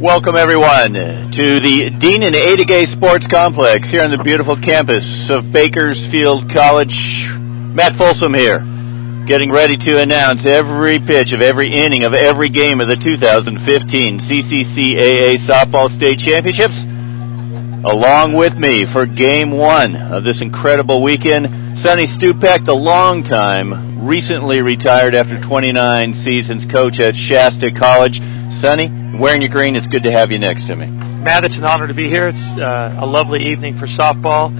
Welcome, everyone, to the Dean and Ada Gay Sports Complex here on the beautiful campus of Bakersfield College. Matt Folsom here, getting ready to announce every pitch of every inning of every game of the 2015 CCCAA Softball State Championships. Along with me for Game 1 of this incredible weekend, Sonny Stupak, the longtime, recently retired after 29 seasons coach at Shasta College. Sonny, wearing your green, it's good to have you next to me. Matt, it's an honor to be here. It's a lovely evening for softball.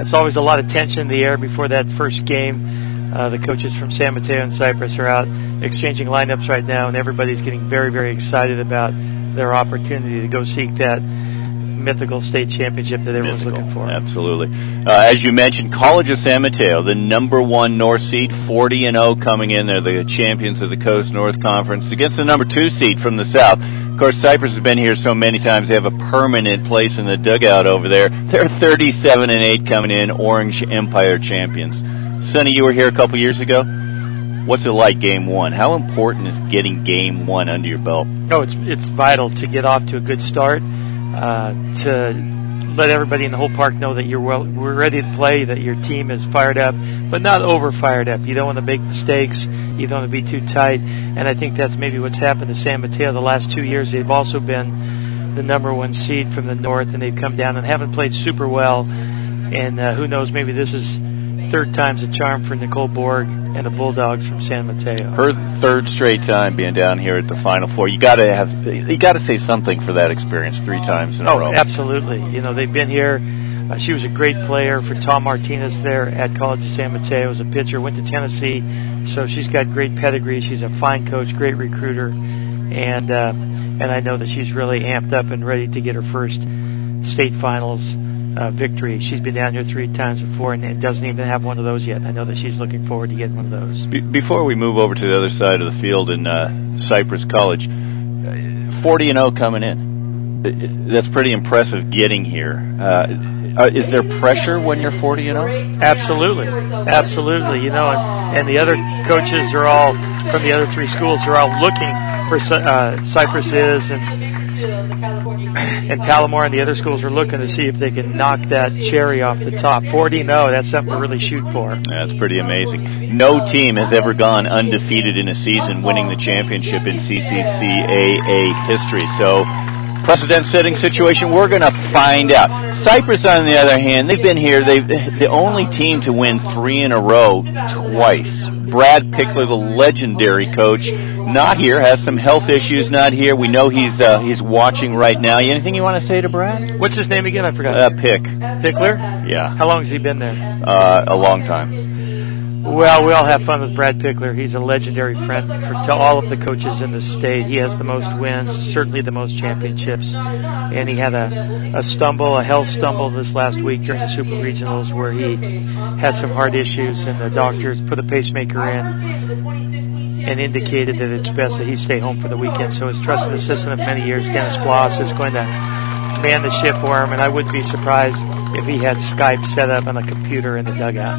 It's always a lot of tension in the air before that first game. The coaches from San Mateo and Cypress are out exchanging lineups right now, and everybody's getting very, very excited about their opportunity to go seek that mythical state championship that everyone's looking for. Absolutely. As you mentioned, College of San Mateo, the #1 North seed, 40-0 coming in. They're the champions of the Coast North Conference against the #2 seed from the South. Of course, Cypress has been here so many times, they have a permanent place in the dugout over there. They're 37-8 coming in, Orange Empire champions. Sonny, you were here a couple years ago. What's it like, Game 1? How important is getting Game 1 under your belt? Oh, it's vital to get off to a good start, to let everybody in the whole park know that we're ready to play, that your team is fired up, but not over fired up. You don't want to make mistakes. You don't want to be too tight. And I think that's maybe what's happened to San Mateo the last 2 years. They've also been the #1 seed from the North, and they've come down and haven't played super well. And who knows, maybe this is third time's a charm for Nicole Borg and the Bulldogs from San Mateo. Her third straight time being down here at the Final Four. You got to say something for that experience 3 times in a row. Oh, absolutely. You know, they've been here. She was a great player for Tom Martinez there at College of San Mateo as a pitcher. Went to Tennessee, so she's got great pedigree. She's a fine coach, great recruiter, and I know that she's really amped up and ready to get her first state finals victory. She's been down here 3 times before and doesn't even have one of those yet. I know that she's looking forward to getting one of those. Before we move over to the other side of the field in Cypress College, 40-0 coming in. That's pretty impressive getting here. Is there pressure when you're 40-0? Absolutely. Absolutely. You know, and the other coaches are all from the other 3 schools are all looking for Cypress and Palomar and the other schools are looking to see if they can knock that cherry off the top. 40-0, that's something to really shoot for. That's pretty amazing. No team has ever gone undefeated in a season winning the championship in CCCAA history. So, precedent-setting situation, we're going to find out. Cypress, on the other hand, they've been here. They've the only team to win 3 in a row twice. Brad Pickler, the legendary coach, not here, has some health issues, not here. We know he's watching right now. Anything you want to say to Brad? What's his name again? I forgot. Pickler? Yeah. How long has he been there? A long time. Well, we all have fun with Brad Pickler. He's a legendary friend to all of the coaches in the state. He has the most wins, certainly the most championships. And he had a health stumble this last week during the Super Regionals where he had some heart issues, and the doctors put a pacemaker in and indicated that it's best that he stay home for the weekend. So his trusted assistant of many years, Dennis Bloss, is going to man the ship for him, and I wouldn't be surprised if he had Skype set up on a computer in the dugout.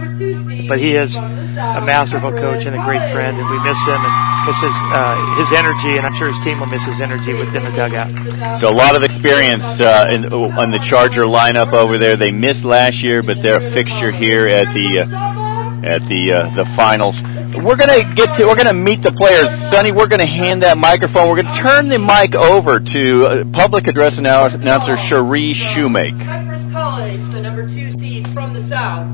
But he is a masterful coach and a great friend, and we miss him and miss his energy, and I'm sure his team will miss his energy within the dugout. So a lot of experience on the Charger lineup over there. They missed last year, but they're a fixture here at the finals. We're gonna meet the players. Sonny, we're gonna hand that microphone. We're gonna turn the mic over to public address announcer Cherie Shoemake. Cypress College, the #2 seed from the South.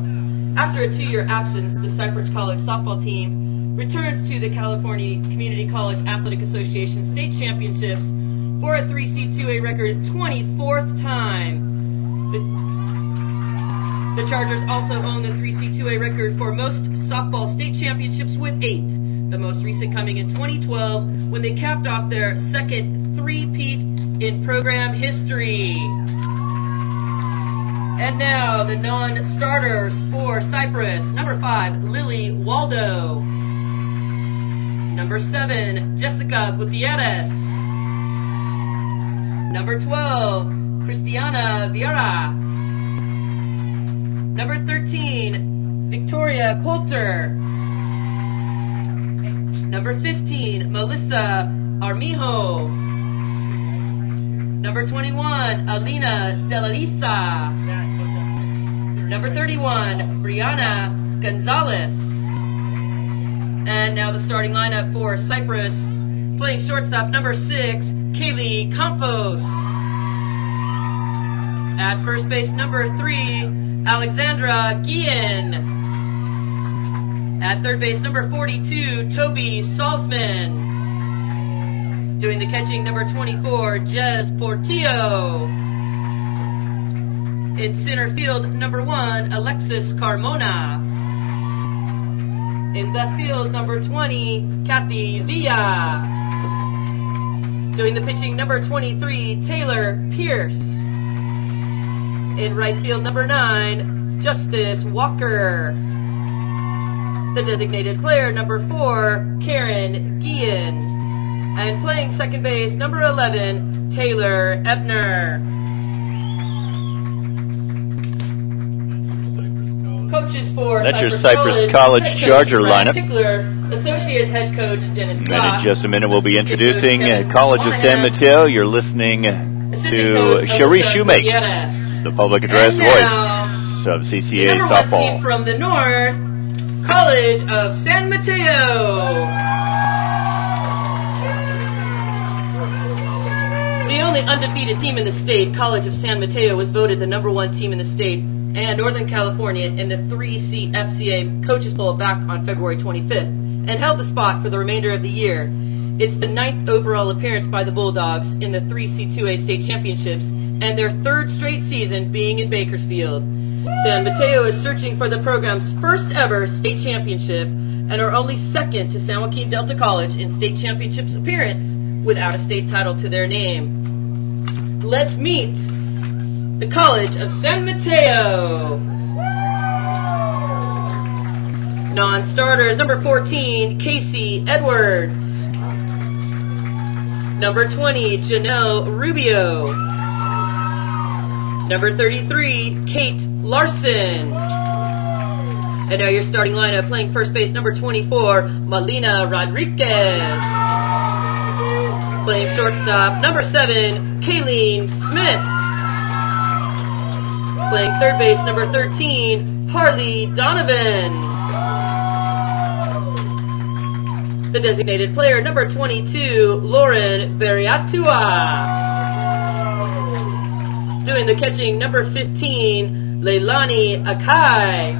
After a 2-year absence, the Cypress College softball team returns to the California Community College Athletic Association State Championships for a 3C2A record 24th time. The Chargers also own the 3C2A record for most softball state championships with 8, the most recent coming in 2012 when they capped off their second three-peat in program history. And now the non-starters for Cypress. #5, Lily Waldo. #7, Jessica Gutierrez. #12, Cristiana Vieira. #13, Victoria Coulter. #15, Melissa Armijo. Number 21, Alina Delalisa. Number 31, Brianna Gonzalez. And now the starting lineup for Cyprus. Playing shortstop, number 6, Kaylee Campos. At first base, number 3, Alexandra Guillen. At third base, number 42, Toby Salzman. Doing the catching, number 24, Jez Portillo. In center field, number 1, Alexis Carmona. In left field, number 20, Kathy Villa. Doing the pitching, number 23, Taylor Pierce. In right field, number 9, Justice Walker. The designated player, number 4, Karen Guillen. And playing second base, number 11, Taylor Ebner. Coaches for That's your Cypress College Charger lineup. Associate head coach Dennis And in just a minute, we'll be introducing College of San Mateo. You're listening to Cherie Shoemake, the public address voice of CCCAA softball. From the north, College of San Mateo. The only undefeated team in the state, College of San Mateo, was voted the #1 team in the state and Northern California in the 3CFCA Coaches Poll back on February 25th and held the spot for the remainder of the year. It's the 9th overall appearance by the Bulldogs in the 3C2A state championships and their 3rd straight season being in Bakersfield. San Mateo is searching for the program's first ever state championship and are only 2nd to San Joaquin Delta College in state championships appearance without a state title to their name. Let's meet the College of San Mateo. Non-starters, number 14, Casey Edwards. Number 20, Janelle Rubio. Number 33, Kate Larson. And now your starting lineup, playing first base, number 24, Malina Rodriguez. Playing shortstop, number 7, Kayleen Smith. Playing third base, number 13, Harley Donovan. The designated player, number 22, Lauren Bariatua. Doing the catching, number 15, Leilani Akai.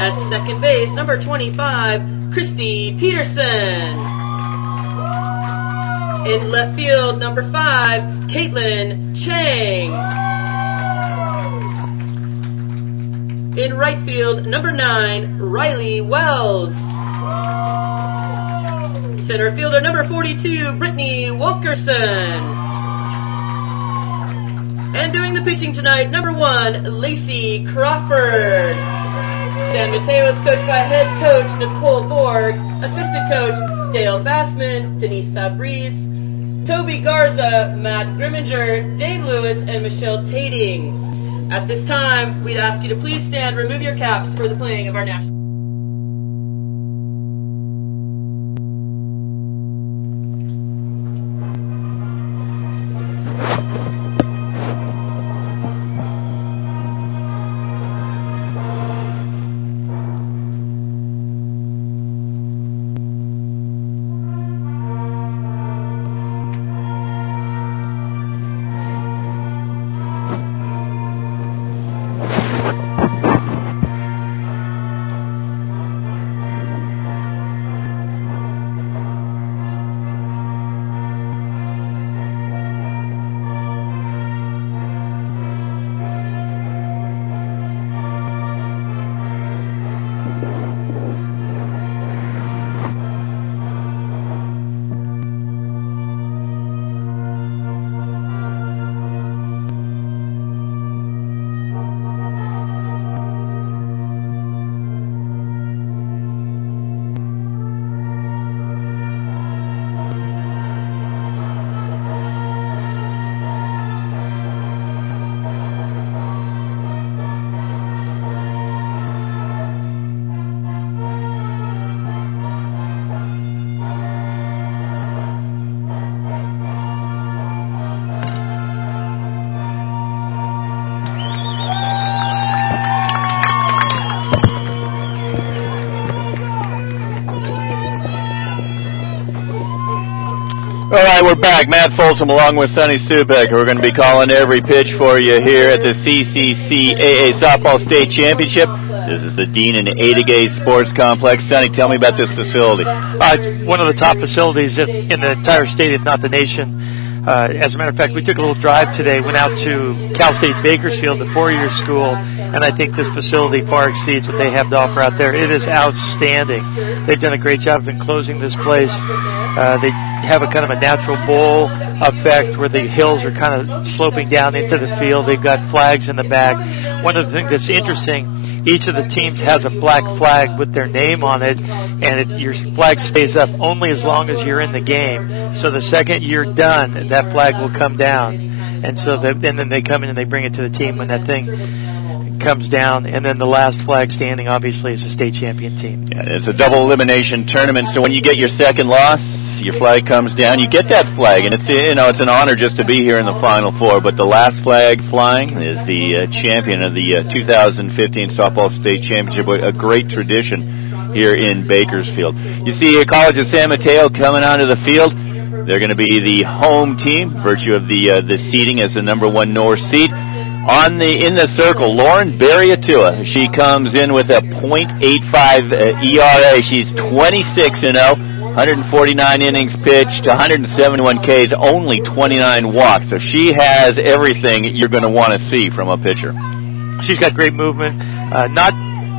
At second base, number 25, Christy Peterson. In left field, number 5, Caitlin Chang. In right field, number 9, Riley Wells. Center fielder, number 42, Brittany Wilkerson. And doing the pitching tonight, number 1, Lacey Crawford. San Mateo is coached by head coach Nicole Borg, assistant coach Dale Bassman, Denise Fabrice, Toby Garza, Matt Grimminger, Dave Lewis, and Michelle Tating. At this time, we'd ask you to please stand, remove your caps for the playing of our national. All right, we're back. Matt Folsom along with Sonny Stupek. We're going to be calling every pitch for you here at the CCCAA Softball State Championship. This is the Dean and Ada Gay Sports Complex. Sonny, tell me about this facility. It's one of the top facilities in the entire state, if not the nation. As a matter of fact, we took a little drive today, went out to Cal State Bakersfield, the four-year school, and I think this facility far exceeds what they have to offer out there. It is outstanding. They've done a great job of enclosing this place. They have a kind of a natural bowl effect where the hills are kind of sloping down into the field. They've got flags in the back. One of the things that's interesting, each of the teams has a black flag with their name on it, and your flag stays up only as long as you're in the game. So the second you're done, that flag will come down. And so and then they come in and they bring it to the team when that thing comes down. And then the last flag standing, obviously, is the state champion team. Yeah, it's a double elimination tournament, so when you get your second loss, your flag comes down, you get that flag, and it's an honor just to be here in the Final Four. But the last flag flying is the champion of the 2015 Softball State Championship, a great tradition here in Bakersfield. You see College of San Mateo coming onto the field. They're going to be the home team, virtue of the seeding as the #1 North seed. In the circle, Lauren Barriatua. She comes in with a .85 ERA. She's 26-0. 149 innings pitched, 171 Ks, only 29 walks. So she has everything you're going to want to see from a pitcher. She's got great movement, not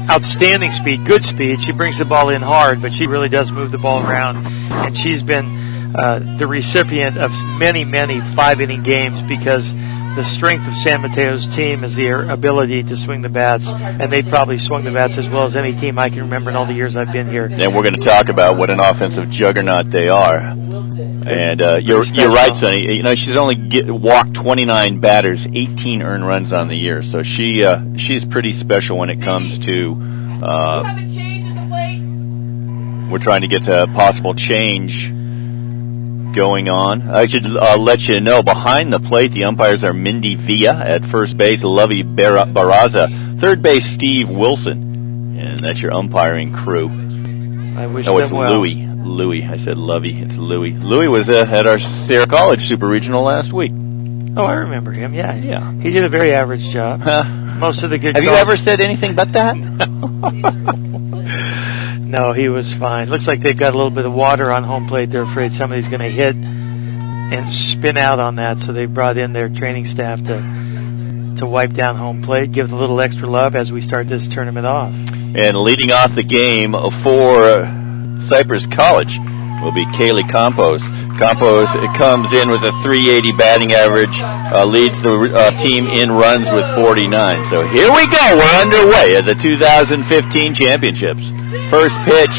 outstanding speed, good speed. She brings the ball in hard, but she really does move the ball around. And she's been the recipient of many, many 5-inning games because the strength of San Mateo's team is their ability to swing the bats, and they've probably swung the bats as well as any team I can remember in all the years I've been here. And we're going to talk about what an offensive juggernaut they are. And you're right, Sonny. She's only walked 29 batters, 18 earned runs on the year. So she's pretty special when it comes to. We're trying to get to a possible change going on. I should let you know, behind the plate, the umpires are Mindy Villa at first base, Lovey Barraza, third base, Steve Wilson, and that's your umpiring crew. I wish it's them well. Louie. I said Lovey. It's Louie. Louie was at our Sierra College Super Regional last week. Oh, I remember him. Yeah. He did a very average job. Most of the good. Have you ever said anything but that? No, he was fine. Looks like they've got a little bit of water on home plate. They're afraid somebody's going to hit and spin out on that, so they brought in their training staff to wipe down home plate, give it a little extra love as we start this tournament off. And leading off the game for Cypress College will be Kaylee Campos. Campos comes in with a .380 batting average, leads the team in runs with 49. So here we go. We're underway at the 2015 championships. First pitch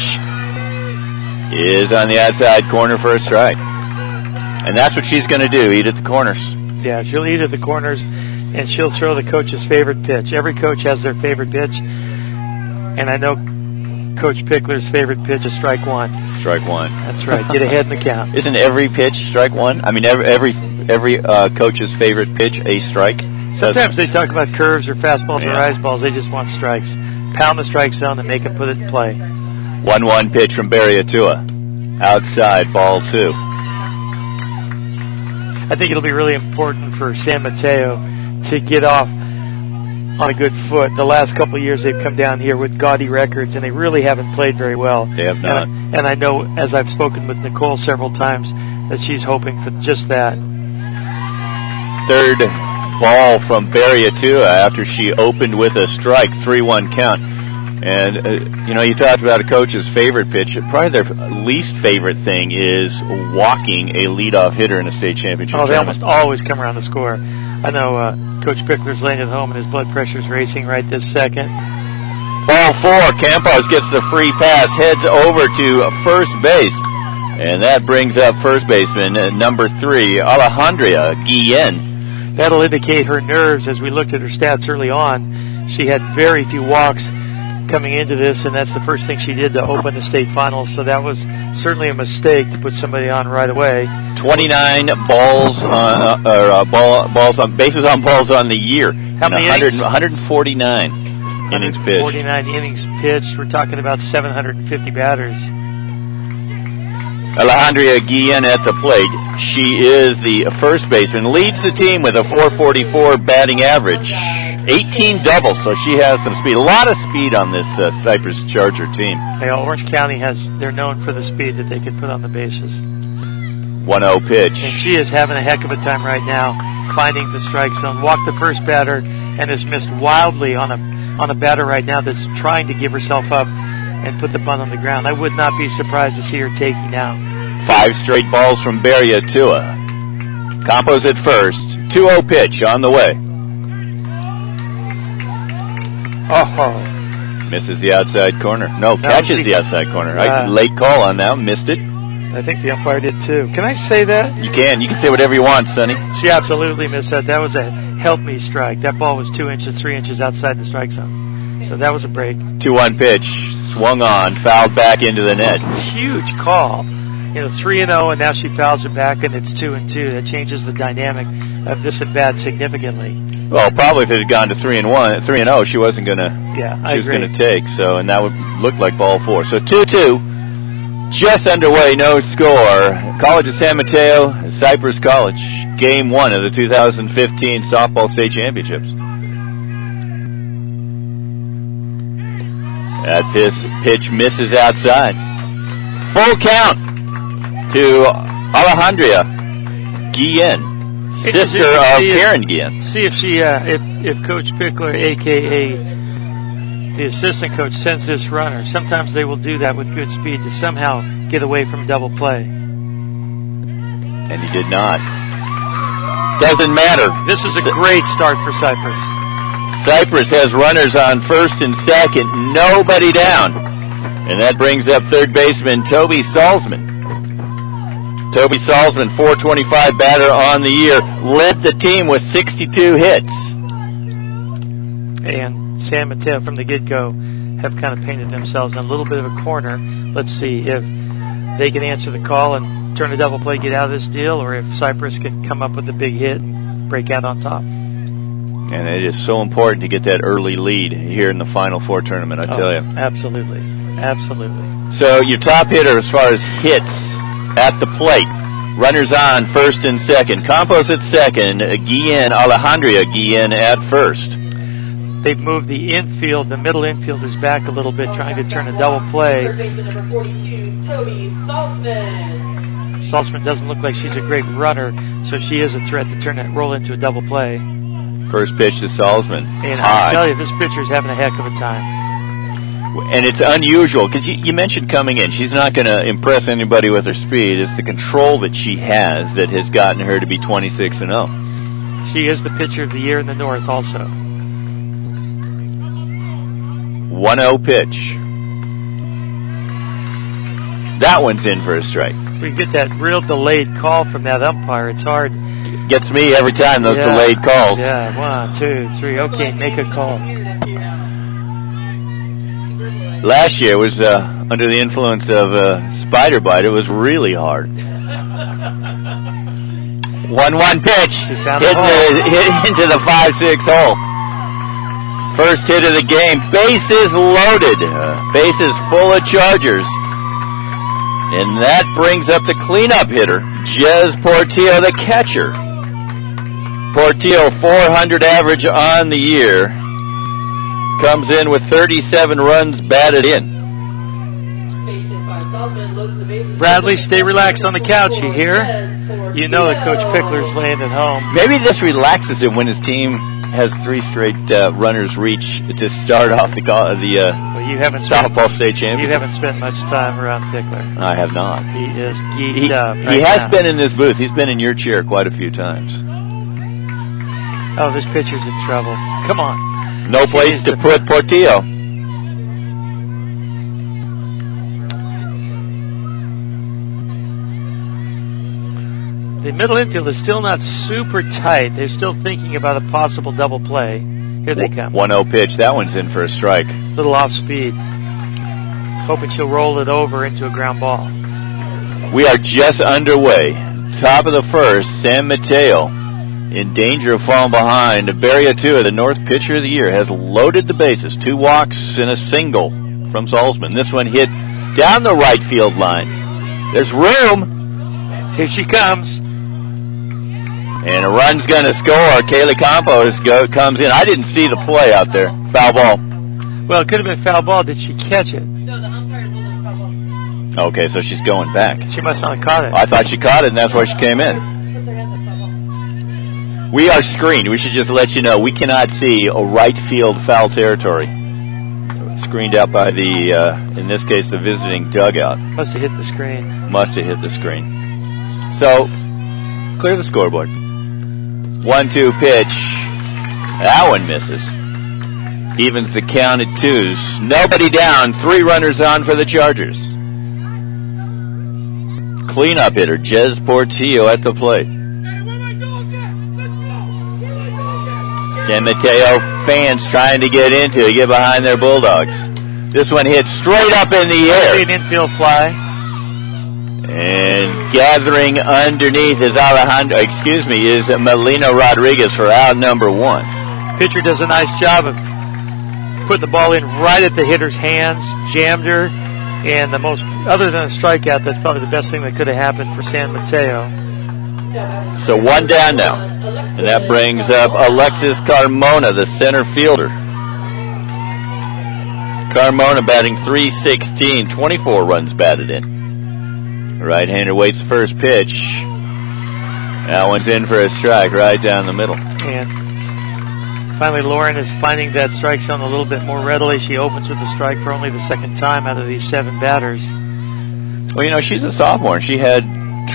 is on the outside corner for a strike. And that's what she's going to do, eat at the corners. Yeah, she'll eat at the corners, and she'll throw the coach's favorite pitch. Every coach has their favorite pitch, and I know Coach Pickler's favorite pitch is strike one. Strike one. That's right. Get ahead in the count. Isn't every pitch strike one? I mean, every coach's favorite pitch a strike? Sometimes they talk about curves or fastballs or ice balls. They just want strikes. Pound the strike zone and make them put it in play. 1-1 pitch from Barriatua. Outside, ball 2. I think it'll be really important for San Mateo to get off on a good foot. The last couple of years they've come down here with gaudy records, and they really haven't played very well. They have not. And I know, as I've spoken with Nicole several times, that she's hoping for just that. Third ball from Barriatua after she opened with a strike, 3-1 count. And, you talked about a coach's favorite pitch. Probably their least favorite thing is walking a leadoff hitter in a state championship tournament. They almost always come around to score. I know Coach Pickler's laying at home and his blood pressure's racing right this second. Ball 4, Campos gets the free pass, heads over to first base. And that brings up first baseman, number 3, Alejandra Guillen. That'll indicate her nerves. As we looked at her stats early on, she had very few walks coming into this, and that's the first thing she did to open the state finals, so that was certainly a mistake to put somebody on right away. 29 balls on bases on balls on the year. How many innings? 149 innings pitched. 149 innings pitched. We're talking about 750 batters. Alejandra Guillen at the plate. She is the first baseman, leads the team with a .444 batting average, 18 doubles, so she has some speed. A lot of speed on this Cypress Charger team. Yeah, Orange County they're known for the speed that they can put on the bases. 1-0 pitch. And she is having a heck of a time right now finding the strike zone. Walked the first batter and has missed wildly on a batter right now that's trying to give herself up and put the bunt on the ground. I would not be surprised to see her taking now. 5 straight balls from Beria Tua. Campos at first. 2-0 pitch on the way. Oh. Misses the outside corner. No, catches the outside corner. Late call on that. Missed it. I think the umpire did too. Can I say that? You can. You can say whatever you want, Sonny. She absolutely missed that. That was a help me strike. That ball was 2 inches, 3 inches outside the strike zone. So that was a break. 2-1 pitch. Swung on. Fouled back into the net. Huge call. 3-0, and now she fouls it back, and it's 2-2. That changes the dynamic of this at bat significantly. Well, probably if it had gone to 3-0, she wasn't gonna. Yeah, she was gonna take. So, and that would look like ball 4. So 2-2, just underway, no score. College of San Mateo, Cypress College, Game 1 of the 2015 Softball State Championships. That pitch misses outside. Full count to Alejandra Guillen, sister of Karen Guillen. See if she, if Coach Pickler, a.k.a. the assistant coach, sends this runner. Sometimes they will do that with good speed to somehow get away from double play. And he did not. Doesn't matter. This is a great start for Cypress. Cypress has runners on first and second, nobody down. And that brings up third baseman Toby Salzman. Toby Salzman, .425 batter on the year, led the team with 62 hits. And San Mateo from the get-go have kind of painted themselves in a little bit of a corner. Let's see if they can answer the call and turn a double play, get out of this deal, or if Cypress can come up with a big hit and break out on top. And it is so important to get that early lead here in the Final Four tournament, I tell you. Absolutely. Absolutely. So your top hitter as far as hits at the plate. Runners on first and second. Campos at second. Alejandra Guillen at first. They've moved the infield, the middle infielders back a little bit, trying to turn a double play. Third baseman number 42, Toby Salzman. Salzman doesn't look like she's a great runner, so she is a threat to roll into a double play. First pitch to Salzman. And I tell you, this pitcher's having a heck of a time. And it's unusual, because you mentioned coming in. She's not going to impress anybody with her speed. It's the control that she has that has gotten her to be 26-0. She is the pitcher of the year in the North also. 1-0 pitch. That one's in for a strike. We get that real delayed call from that umpire. It's hard. Gets me every time, those delayed calls. Yeah, 1, 2, 3. Okay, make a call. Last year was under the influence of spider bite. It was really hard. 1-1 pitch. Hit into the 5-6 hole. First hit of the game. Bases loaded. Bases full of Chargers. And that brings up the cleanup hitter, Jez Portillo, the catcher. Portillo, .400 average on the year. Comes in with 37 runs batted in. Bradley, stay relaxed on the couch, you hear? You know that Coach Pickler's laying at home. Maybe this relaxes him when his team has 3 straight runners reach to start off the softball state championship. You haven't spent much time around Pickler. I have not. He is geeked up. He has been in this booth. He's been in your chair quite a few times. Oh, this pitcher's in trouble. Come on. No place to put Portillo. The middle infield is still not super tight. They're still thinking about a possible double play. Here they come. 1-0 pitch. That one's in for a strike. Little off speed. Hoping she'll roll it over into a ground ball. We are just underway. Top of the first, San Mateo in danger of falling behind. Beria Tua, the North pitcher of the year, has loaded the bases. 2 walks and a single from Salzman. This one hit down the right field line. There's room. Here she comes. And a run's going to score. Kaylee Campos comes in. I didn't see the play out there. Foul ball. Well, it could have been foul ball. Did she catch it? No, the umpire ruled it foul ball. Okay, so she's going back. She must not have caught it. I thought she caught it, and that's why she came in. Put their hands up, foul ball. We are screened. We should just let you know we cannot see a right field foul territory. Screened out by the, in this case, the visiting dugout. Must have hit the screen. Must have hit the screen. So, clear the scoreboard. 1-2 pitch. That one misses. Evens the count at 2s. Nobody down. 3 runners on for the Chargers. Cleanup hitter, Jez Portillo at the plate. San Mateo fans trying to get behind their Bulldogs. This one hit straight up in the air. An infield fly. And gathering underneath is Melina Rodriguez for out number 1. Pitcher does a nice job of putting the ball in right at the hitter's hands, jammed her, and other than a strikeout, that's probably the best thing that could have happened for San Mateo. So 1 down now. And that brings up Alexis Carmona, the center fielder. Carmona batting .316, 24 runs batted in. The right-hander waits first pitch. That one's in for a strike right down the middle. And finally, Lauren is finding that strike zone a little bit more readily. She opens with a strike for only the second time out of these 7 batters. Well, you know, she's a sophomore. She had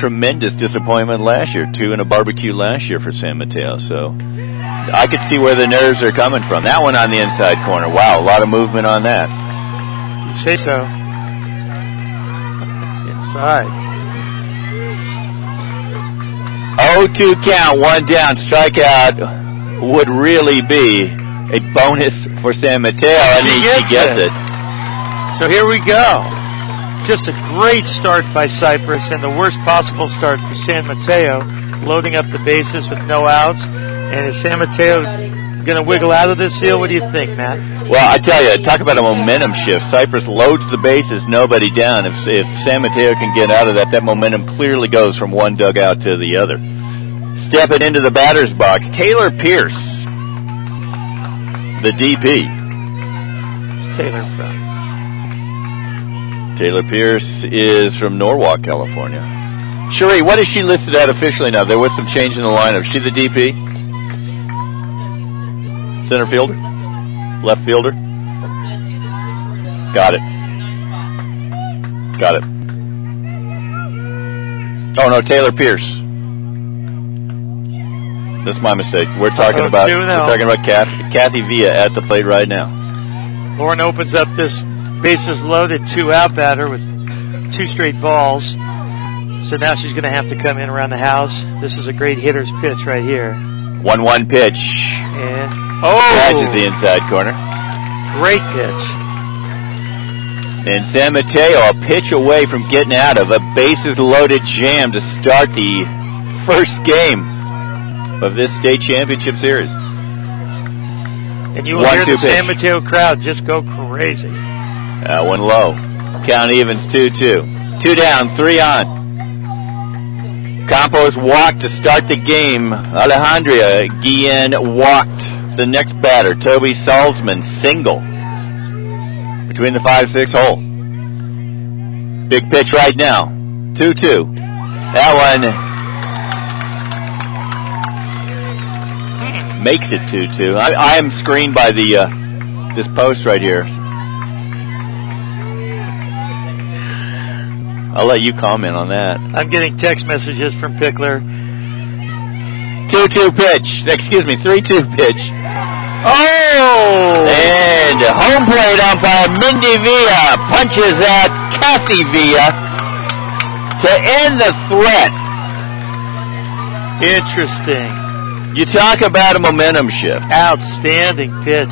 tremendous disappointment last year, 2 in a barbecue last year for San Mateo. So I could see where the nerves are coming from. That one on the inside corner. Wow, a lot of movement on that. You say so. Inside. 0-2 count, 1 down. Strikeout would really be a bonus for San Mateo. She gets it. So here we go. Just a great start by Cypress and the worst possible start for San Mateo, loading up the bases with no outs. And is San Mateo going to wiggle out of this deal? What do you think, Matt? Well, I tell you, talk about a momentum shift. Cypress loads the bases, nobody down. If San Mateo can get out of that, that momentum clearly goes from one dugout to the other. Stepping into the batter's box, Taylor Pierce, the DP. Where's Taylor from? Taylor Pierce is from Norwalk, California. Cherie, what is she listed at officially now? There was some change in the lineup. Is she the DP? Center fielder? Left fielder? Got it. Got it. Oh, no, Taylor Pierce. That's my mistake. We're talking about Kathy Villa at the plate right now. Lauren opens up this bases loaded 2-out batter with 2 straight balls. So now she's going to have to come in around the house. This is a great hitter's pitch right here. 1-1 pitch. And catches the inside corner. Great pitch. And San Mateo a pitch away from getting out of a bases loaded jam to start the first game of this state championship series. And you will hear the San Mateo crowd just go crazy. That one low. Count evens 2-2. 2 down, 3 on. Campos walked to start the game. Alejandria Guillen walked the next batter. Toby Salzman single between the 5-6 hole. Big pitch right now. 2-2. That one makes it 2-2. I am screened by the this post right here. I'll let you comment on that. I'm getting text messages from Pickler. 2-2 pitch. Excuse me, 3-2 pitch. Oh! And home plate umpire Mindy Villa punches out Kathy Villa to end the threat. Interesting. You talk about a momentum shift. Outstanding pitch.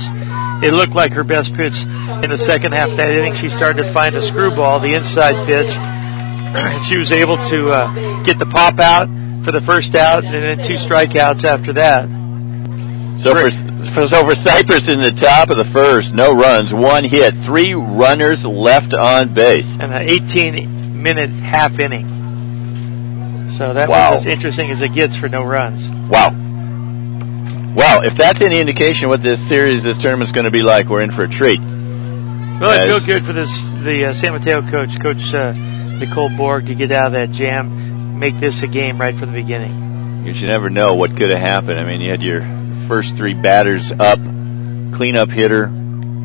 It looked like her best pitch in the second half of that inning. She started to find a screwball, the inside pitch. And she was able to get the pop out for the first out and then 2 strikeouts after that. So for Cypress in the top of the first, no runs, 1 hit, 3 runners left on base. And 18 minute half inning. So that was as interesting as it gets for no runs. Wow. Well, if that's any indication of what this tournament's going to be like, we're in for a treat. Well, it feels good for the San Mateo coach, Nicole Borg, to get out of that jam, make this a game right from the beginning. Because you never know what could have happened. I mean, you had your first 3 batters up, cleanup hitter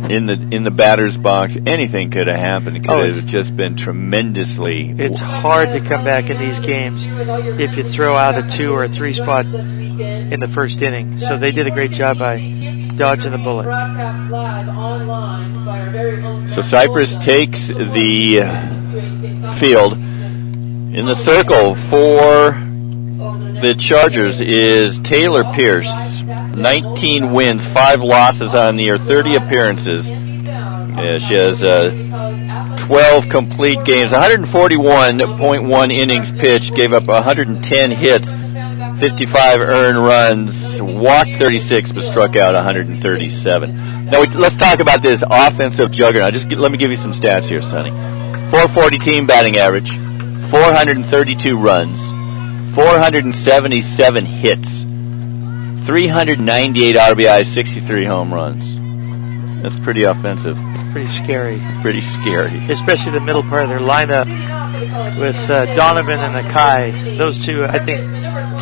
in the batter's box. Anything could have happened. It could have just been tremendously. It's hard to come back in these games if you throw out a 2 or a 3 spot in the first inning. So they did a great job by dodging the bullet. So Cypress takes the field. In the circle for the Chargers is Taylor Pierce. 19 wins, 5 losses on the year, 30 appearances. She has 12 complete games, 141.1 innings pitched, gave up 110 hits, 55 earned runs, walked 36, but struck out 137. Now let's talk about this offensive juggernaut. Let me give you some stats here, Sonny. 440 team batting average, 432 runs, 477 hits, 398 RBIs, 63 home runs. That's pretty offensive. Pretty scary. Pretty scary. Especially the middle part of their lineup with Donovan and Akai. Those two, I think,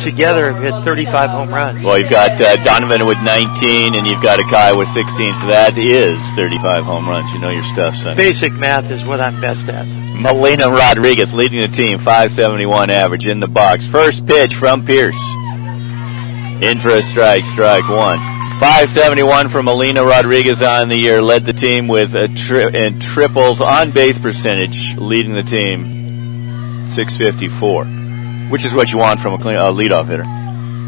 together have hit 35 home runs. Well, you've got Donovan with 19, and you've got Akai with 16, so that is 35 home runs. You know your stuff, son. Basic math is what I'm best at. Melina Rodriguez leading the team, 571 average in the box. First pitch from Pierce. In for a strike, strike one. 571 for Melina Rodriguez on the year. Led the team with and triples on base percentage, leading the team 654, which is what you want from a leadoff hitter,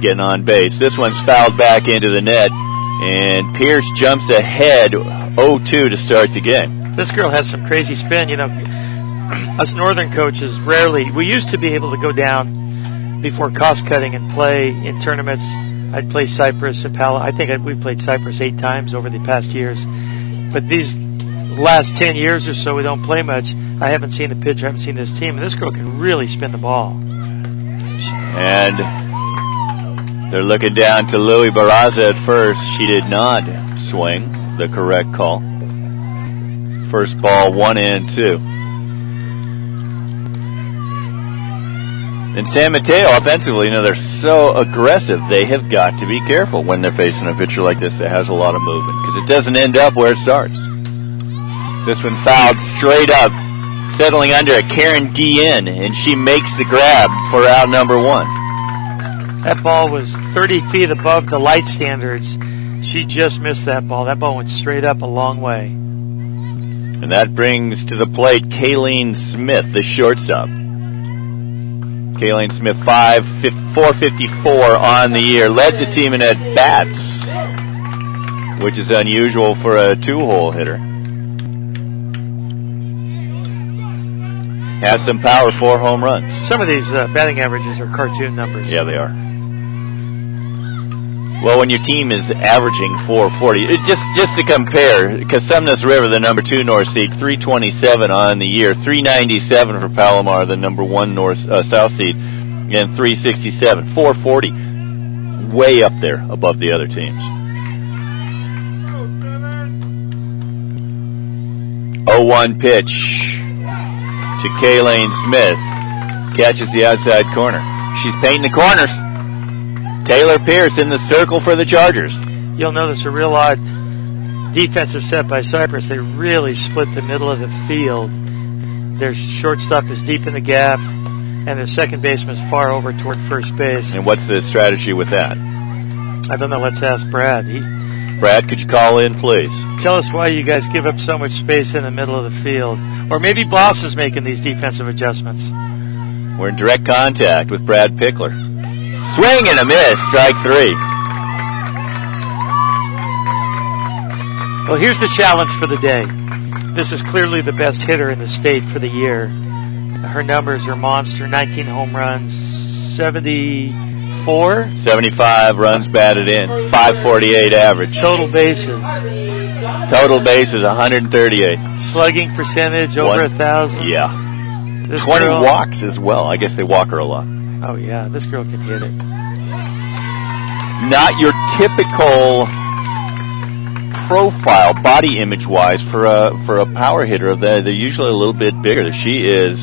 getting on base. This one's fouled back into the net, and Pierce jumps ahead 0-2 to start the game. This girl has some crazy spin. You know, us northern coaches we used to be able to go down before cost cutting and play in tournaments. I'd play Cypress and Palo. I think we've played Cypress 8 times over the past years. But these last 10 years or so, we don't play much. I haven't seen the pitcher, I haven't seen this team, and this girl can really spin the ball. And they're looking down to Louie Barraza at first. She did not swing. The correct call. First ball, 1-2. And San Mateo, offensively, you know, they're so aggressive. They have got to be careful when they're facing a pitcher like this that has a lot of movement, because it doesn't end up where it starts. This one fouled straight up, settling under a Karen Guillen, and she makes the grab for out number 1. That ball was 30 feet above the light standards. She just missed that ball. That ball went straight up a long way. And that brings to the plate Kayleen Smith, the shortstop. Kayleen Smith, 454 on the year. Led the team in at-bats, which is unusual for a 2-hole hitter. Has some power, 4 home runs. Some of these batting averages are cartoon numbers. Yeah, they are. Well, when your team is averaging 440, just to compare, Cosumnes River, the number 2 North seed, 327 on the year, 397 for Palomar, the number 1 South seed, and 367, 440, way up there above the other teams. 0-1 pitch to Kayleen Smith, catches the outside corner. She's painting the corners. Taylor Pierce in the circle for the Chargers. You'll notice a real odd defensive set by Cypress. They really split the middle of the field. Their shortstop is deep in the gap, and their second baseman is far over toward first base. And what's the strategy with that? I don't know. Let's ask Brad. Brad, could you call in, please? Tell us why you guys give up so much space in the middle of the field. Or maybe Boss is making these defensive adjustments. We're in direct contact with Brad Pickler. Swing and a miss, strike 3. Well, here's the challenge for the day. This is clearly the best hitter in the state for the year. Her numbers are monster. 19 home runs, 75 runs batted in, 548 average. Total bases. 138. Slugging percentage over 1,000. Yeah. This 20 girl, walks as well. I guess they walk her a lot. oh yeah, this girl can hit it. Not your typical profile, body image-wise, for a power hitter. They're usually a little bit bigger. She is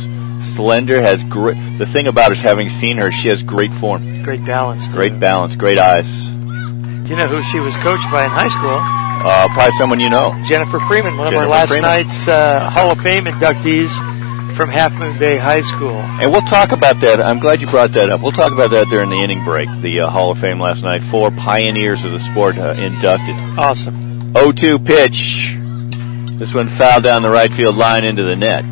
slender. Has great. The thing about her is, having seen her, she has great form, Great balance. Too. great balance, great eyes. Do you know who she was coached by in high school? Probably someone you know. Jennifer Freeman, one of our Jennifer last Freeman. night's Hall of Fame inductees from Half Moon Bay High School. And we'll talk about that. I'm glad you brought that up. We'll talk about that during the inning break. The Hall of Fame last night. 4 pioneers of the sport inducted. Awesome. 0-2 pitch. This one fouled down the right field line into the net.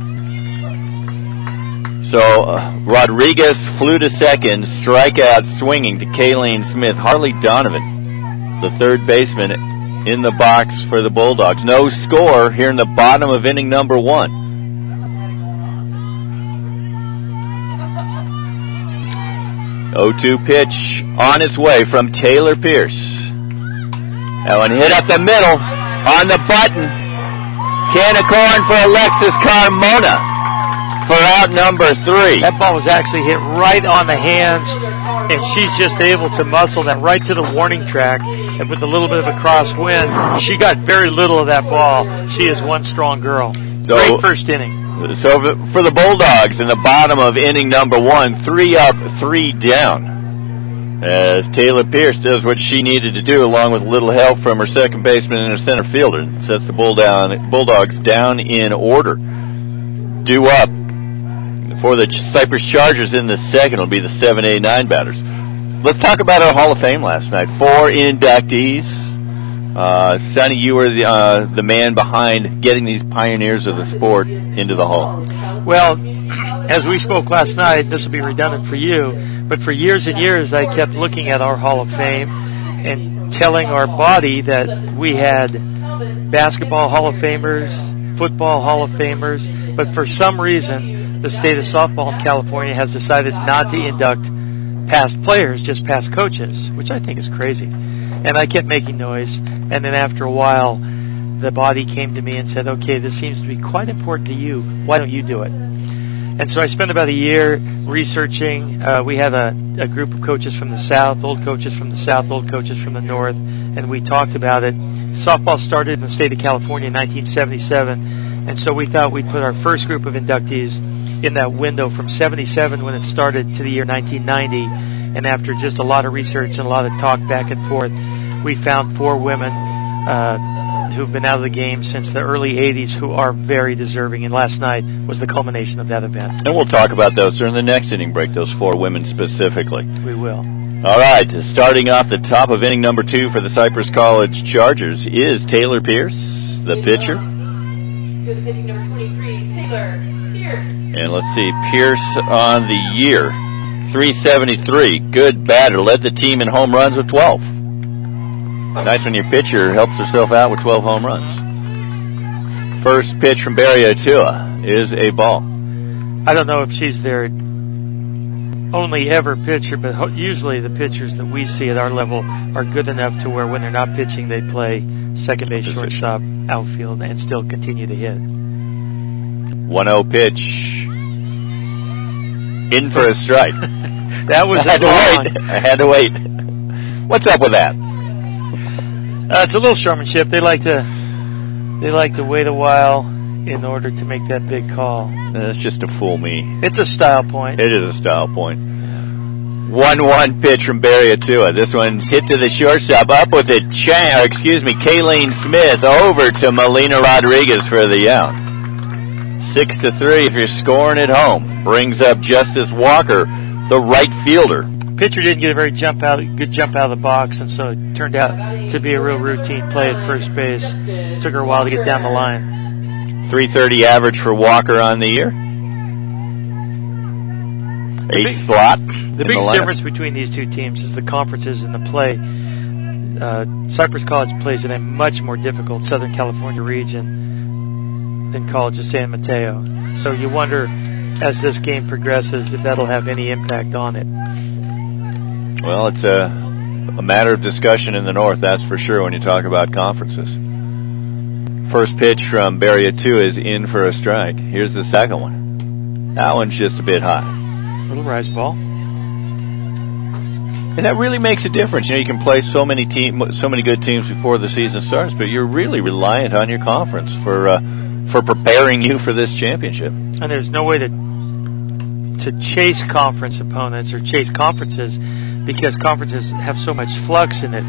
So Rodriguez flew to second, strikeout swinging to Kayleen Smith. Harley Donovan, the third baseman, in the box for the Bulldogs. No score here in the bottom of inning number 1. Oh-2 pitch on its way from Taylor Pierce. That one hit up the middle on the button. Can of corn for Alexis Carmona for out number 3. That ball was actually hit right on the hands, and she's just able to muscle that right to the warning track. And with a little bit of a crosswind, she got very little of that ball. She is one strong girl. So, great first inning. So for the Bulldogs in the bottom of inning number 1, 3 up, 3 down, as Taylor Pierce does what she needed to do, along with a little help from her second baseman and her center fielder, sets the Bulldogs down in order. Due up for the Cypress Chargers in the second will be the 7, 8, 9 batters. Let's talk about our Hall of Fame last night. 4 inductees. Sonny, you were the man behind getting these pioneers of the sport into the Hall. Well, as we spoke last night, this will be redundant for you, but for years and years I kept looking at our Hall of Fame and telling our body that we had basketball Hall of Famers, football Hall of Famers, but for some reason the state of softball in California has decided not to induct past players, just past coaches, which I think is crazy. And I kept making noise, and then after a while, the body came to me and said, okay, this seems to be quite important to you. Why don't you do it? And so I spent about a year researching. We had a group of coaches from the South, old coaches from the South, old coaches from the North, and we talked about it. Softball started in the state of California in 1977, and so we thought we'd put our first group of inductees in that window from 77 when it started to the year 1990. And after just a lot of research and a lot of talk back and forth, we found 4 women who've been out of the game since the early 80s who are very deserving. And last night was the culmination of that event. And we'll talk about those during the next inning break, those 4 women specifically. We will. All right, starting off the top of inning number 2 for the Cypress College Chargers is Taylor Pierce, the pitcher. Good pitching number 23, Taylor Pierce. And let's see, Pierce on the year, 373. Good batter, led the team in home runs with 12. Nice when your pitcher helps herself out with 12 home runs. First pitch from Barry Otua is a ball. I don't know if she's their only ever pitcher, but usually the pitchers that we see at our level are good enough to where when they're not pitching, they play second base, shortstop, outfield, and still continue to hit. 1-0 pitch. In for a strike. That was I had to wait. What's up with that? It's a little showmanship. They like to wait a while in order to make that big call. That's just to fool me. It's a style point. It is a style point. 1-1 pitch from Barry Otua. This one's hit to the shortstop. Up with it, Kayleen Smith over to Melina Rodriguez for the out. 6-3 if you're scoring at home. Brings up Justice Walker, the right fielder. Pitcher didn't get a very good jump out of the box, and so it turned out to be a real routine play at first base. It took her a while to get down the line. 330 average for Walker on the year. 8 slot. The biggest difference between these two teams is the conferences and the play. Cypress College plays in a much more difficult Southern California region than College of San Mateo. So you wonder, as this game progresses, if that'll have any impact on it. Well, it's a matter of discussion in the North, that's for sure, when you talk about conferences. First pitch from Barry Otua is in for a strike. Here's the second one. That one's just a bit high. Little rise ball. And that really makes a difference. You know, you can play so many good teams before the season starts, but you're really reliant on your conference for preparing you for this championship. And there's no way to chase conference opponents or chase conferences, because conferences have so much flux in it.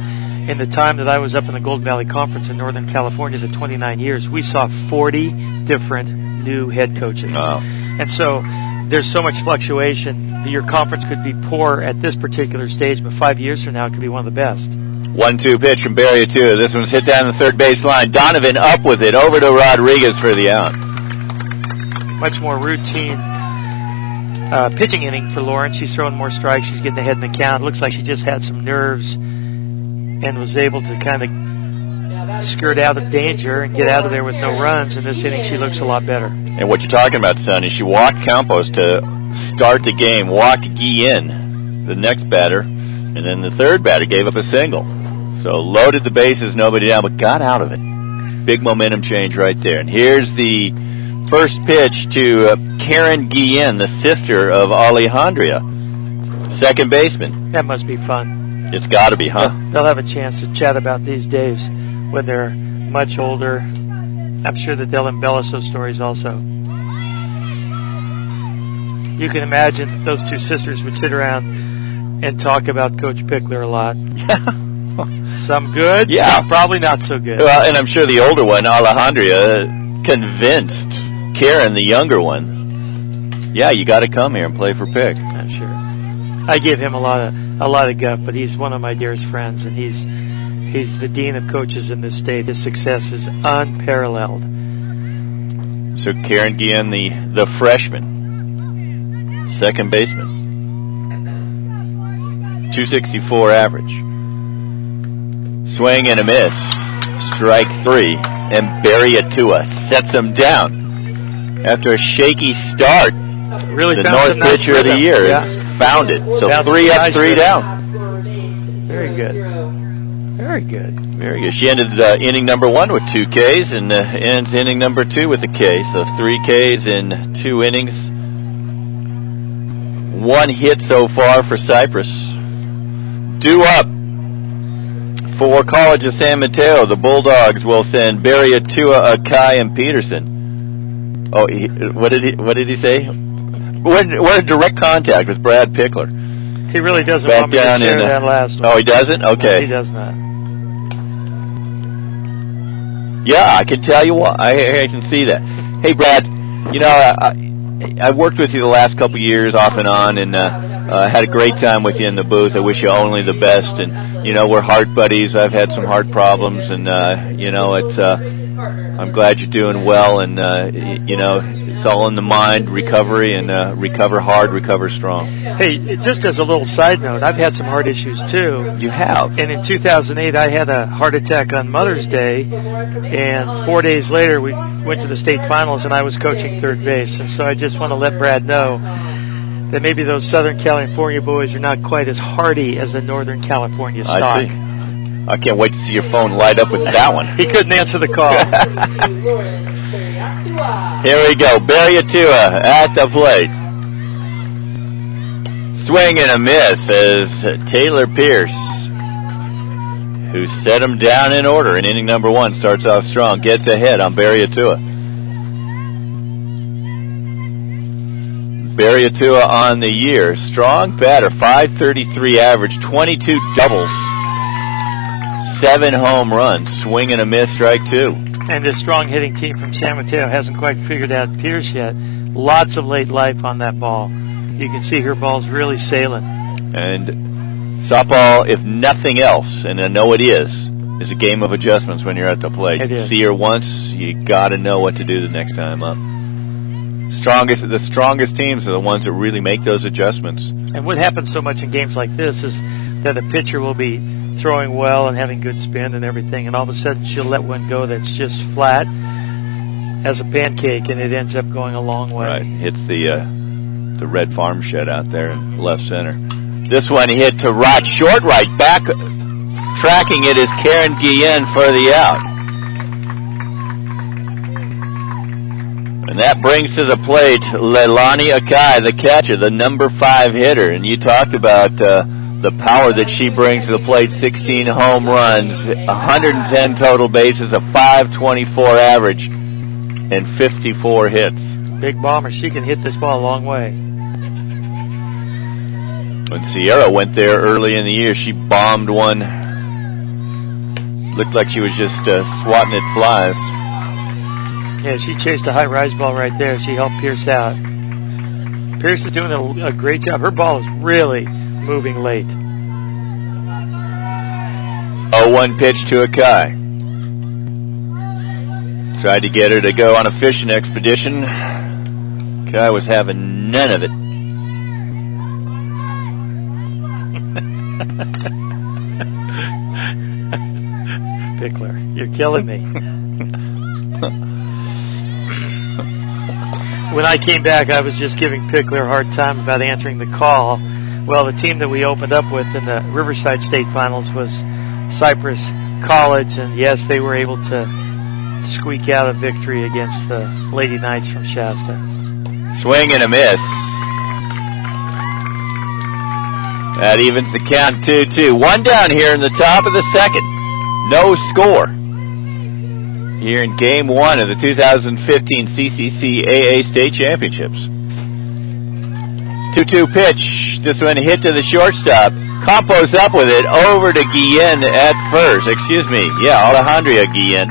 In the time that I was up in the Golden Valley Conference in Northern California, for 29 years, we saw 40 different new head coaches. Wow. And so there's so much fluctuation. Your conference could be poor at this particular stage, but 5 years from now it could be one of the best. 1-2 pitch from Barria 2. This one's hit down the third base line. Donovan up with it, over to Rodriguez for the out. Much more routine pitching inning for Lauren. She's throwing more strikes. She's getting ahead in the count. Looks like she just had some nerves and was able to kind of skirt out of danger and get out of there with no runs. In this inning, she looks a lot better. And what you're talking about, Sonny, she walked Campos to start the game, walked Guillen, the next batter, and then the third batter gave up a single. So loaded the bases, nobody down, but got out of it. Big momentum change right there. And here's the first pitch to Karen Guillen, the sister of Alejandria, second baseman. That must be fun. It's got to be, huh? They'll have a chance to chat about these days when they're much older. I'm sure that they'll embellish those stories also. You can imagine those two sisters would sit around and talk about Coach Pickler a lot. Some good, some probably not so good. Well, and I'm sure the older one, Alejandria, convinced Karen, the younger one, yeah, you got to come here and play for Pick. I'm sure. I give him a lot of guff, but he's one of my dearest friends, and he's the dean of coaches in this state. His success is unparalleled. So Karen Guillen, the freshman, second baseman, 264 average. Swing and a miss. Strike 3. And Barria 2 sets him down. After a shaky start, really the North pitcher of the year has found it. So 3 up, 3 down. Very good. Very good. Very good. She ended inning number 1 with 2 Ks and ends inning number 2 with a K. So 3 Ks in 2 innings. 1 hit so far for Cypress. Due up for College of San Mateo. The Bulldogs will send Barria, Tua, Akai, and Peterson. Oh, what did he say? We're in direct contact with Brad Pickler. He really doesn't want me to share that last one. Oh, he doesn't? Okay. No, he does not. Yeah, I can tell you what. I can see that. Hey, Brad, you know, I've worked with you the last couple of years off and on, and had a great time with you in the booth. I wish you only the best. And, you know, we're heart buddies. I've had some heart problems, and, you know, it's I'm glad you're doing well. And, you know, it's all in the mind, recovery, and recover hard, recover strong. Hey, just as a little side note, I've had some heart issues, too. You have? And in 2008, I had a heart attack on Mother's Day, and 4 days later, we went to the state finals, and I was coaching third base. And so I just want to let Brad know that maybe those Southern California boys are not quite as hardy as the Northern California stock. I see. I can't wait to see your phone light up with that one. He couldn't answer the call. Here we go. Barria Tua at the plate. Swing and a miss as Taylor Pierce, who set him down in order in inning number 1, starts off strong, gets ahead on Barria Tua. Barria Tua on the year. Strong batter, .533 average, 22 doubles, 7 home runs, swing and a miss, strike 2. And this strong hitting team from San Mateo hasn't quite figured out Pierce yet. Lots of late life on that ball. You can see her ball's really sailing. And softball, if nothing else, and I know it is a game of adjustments when you're at the plate. It is. See her once, you got to know what to do the next time up. The strongest teams are the ones that really make those adjustments. And what happens so much in games like this is that a pitcher will be throwing well and having good spin and everything, and all of a sudden she'll let one go that's just flat as a pancake, and it ends up going a long way. Right, hits the red farm shed out there in left center. This one hit to right, short right, back, tracking it is Karen Guillen for the out. And that brings to the plate Leilani Akai, the catcher, the number 5 hitter. And you talked about the power that she brings to the plate. 16 home runs, 110 total bases, a .524 average, and 54 hits. Big bomber. She can hit this ball a long way. When Sierra went there early in the year, she bombed one. Looked like she was just swatting at flies. Yeah, she chased a high rise ball right there. She helped Pierce out. Pierce is doing a great job. Her ball is really moving late. 0-1 pitch to Akai. Tried to get her to go on a fishing expedition. Akai was having none of it. Pickler, you're killing me. When I came back, I was just giving Pickler a hard time about answering the call. Well, the team that we opened up with in the Riverside State Finals was Cypress College, and yes, they were able to squeak out a victory against the Lady Knights from Shasta. Swing and a miss. That evens the count 2-2. One down here in the top of the second. No score here in Game 1 of the 2015 CCCAA State Championships. 2-2 pitch. This one hit to the shortstop. Campos up with it over to Guillen at first. Excuse me. Yeah, Alejandria Guillen.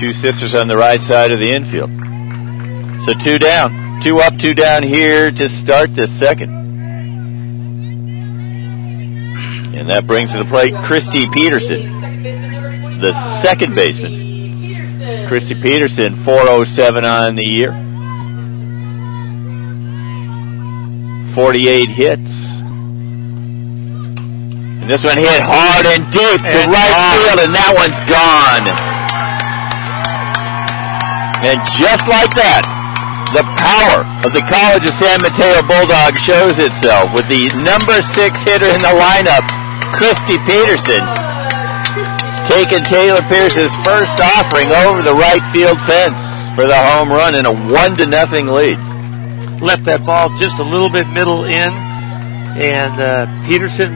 Two sisters on the right side of the infield. So 2 down. 2 up, 2 down here to start the second. And that brings to the plate Christy Peterson, the second baseman. Christy Peterson, 407 on the year. 48 hits. And this one hit hard and deep to right field, and that one's gone. And just like that, the power of the College of San Mateo Bulldogs shows itself with the number 6 hitter in the lineup, Christy Peterson, taking Taylor Pierce's first offering over the right field fence for the home run in a 1-0 lead. Left that ball just a little bit middle in, and Peterson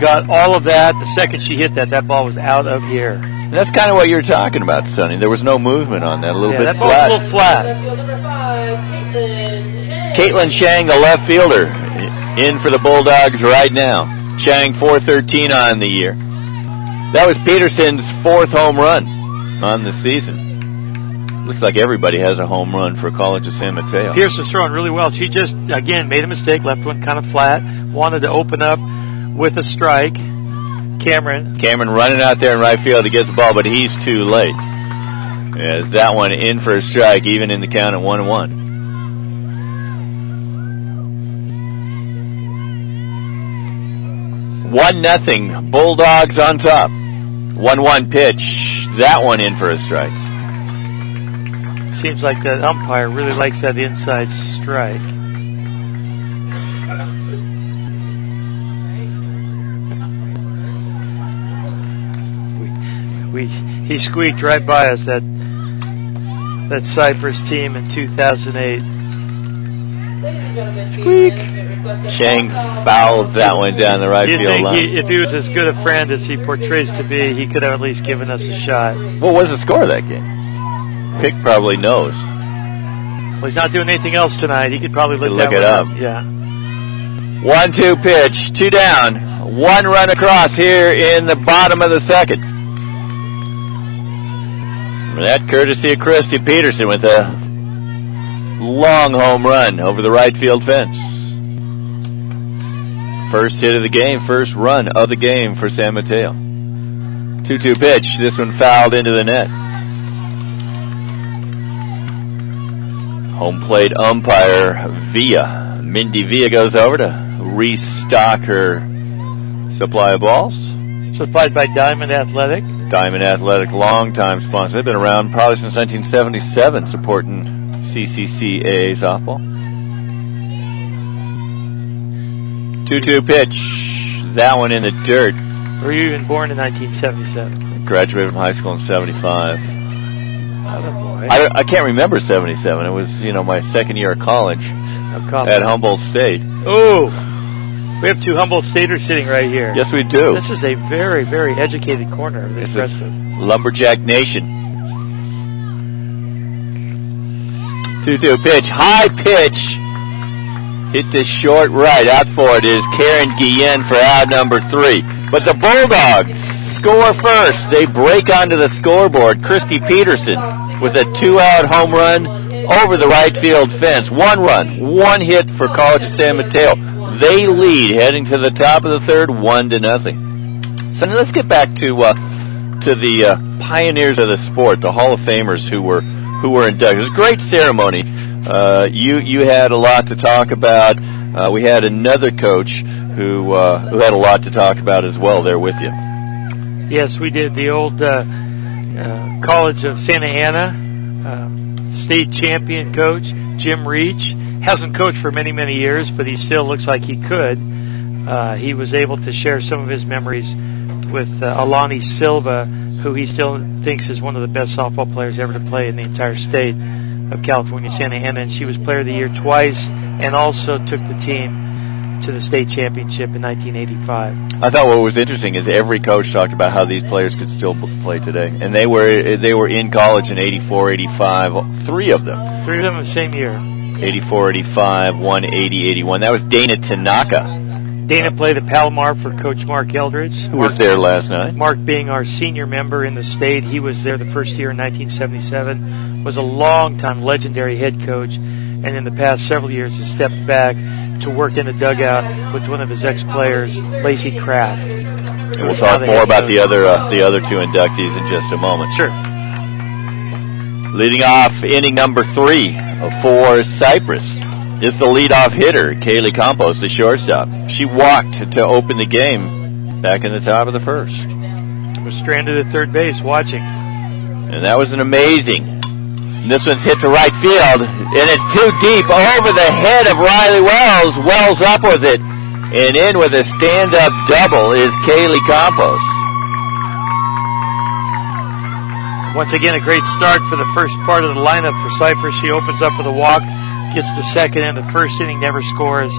got all of that. The second she hit that ball was out of here. And that's kind of what you were talking about, Sonny. There was no movement on that, a little bit that flat. Ball was a little flat. Caitlin Chang, the left fielder, in for the Bulldogs right now. Chang, 413 on the year. That was Peterson's 4th home run on the season. Looks like everybody has a home run for College of San Mateo. Pierce was throwing really well. She just, again, made a mistake, left one kind of flat, wanted to open up with a strike. Cameron running out there in right field to get the ball, but he's too late. As that one in for a strike, even in the count at 1-1. 1-0, Bulldogs on top. 1-1 pitch, that one in for a strike. Seems like that umpire really likes that inside strike. He squeaked right by us, that Cypress team in 2008. Squeak! Chang fouled that one down the right field line. If he was as good a friend as he portrays to be, he could have at least given us a shot. What was the score of that game? Pick probably knows. Well, he's not doing anything else tonight. He could probably look it up. Yeah. 1-2 pitch, 2 down, 1 run across here in the bottom of the second. That courtesy of Christy Peterson with a long home run over the right field fence. First hit of the game, first run of the game for San Mateo. 2-2 pitch, this one fouled into the net. Home plate umpire Mindy Villa goes over to restock her supply of balls. Supplied by Diamond Athletic. Diamond Athletic, long-time sponsor. They've been around probably since 1977 supporting CCCAA softball. 2-2 pitch. That one in the dirt. Were you even born in 1977? Graduated from high school in 75. Oh, boy. I can't remember 77. It was, my second year of college at Humboldt State. Oh, we have two Humboldt Staters sitting right here. Yes, we do. This is a very, very educated corner of this wrestler. Lumberjack Nation. 2-2 pitch, high pitch. Hit this short right. Out for it is Karen Guillen for out number 3. But the Bulldogs score first. They break onto the scoreboard. Christy Peterson with a 2-out home run over the right field fence. 1 run, 1 hit for College of San Mateo. They lead heading to the top of the third, 1-0. So now let's get back to the pioneers of the sport, the Hall of Famers who were inducted. It was a great ceremony. You had a lot to talk about. We had another coach who had a lot to talk about as well there with you. Yes, we did. The old College of Santa Ana state champion coach, Jim Reach. Hasn't coached for many, many years, but he still looks like he could. He was able to share some of his memories with Alani Silva, who he still thinks is one of the best softball players ever to play in the entire state of California, Santa Ana. And she was Player of the Year twice and also took the team to the state championship in 1985. I thought what was interesting is every coach talked about how these players could still play today. And they were in college in 84, 85, 3 of them. 3 of them the same year. 84, 85, 1, 80, 81. That was Dana Tanaka. Dana played at Palomar for Coach Mark Eldridge. Who was there last night. Mark being our senior member in the state. He was there the first year in 1977. Was a long-time legendary head coach. And in the past several years has stepped back to work in the dugout with one of his ex-players, Lacey Kraft. We'll talk more about the other 2 inductees in just a moment. Sure. Leading off inning number 3 for Cypress is the leadoff hitter, Kaylee Campos, the shortstop. She walked to open the game back in the top of the first. Was stranded at third base watching. And that was an amazing. And this one's hit to right field, and it's too deep over the head of Riley Wells. Wells up with it, and in with a stand-up double is Kaylee Campos. Once again, a great start for the first part of the lineup for Cypress. She opens up with a walk, gets to second, and the first inning never scores.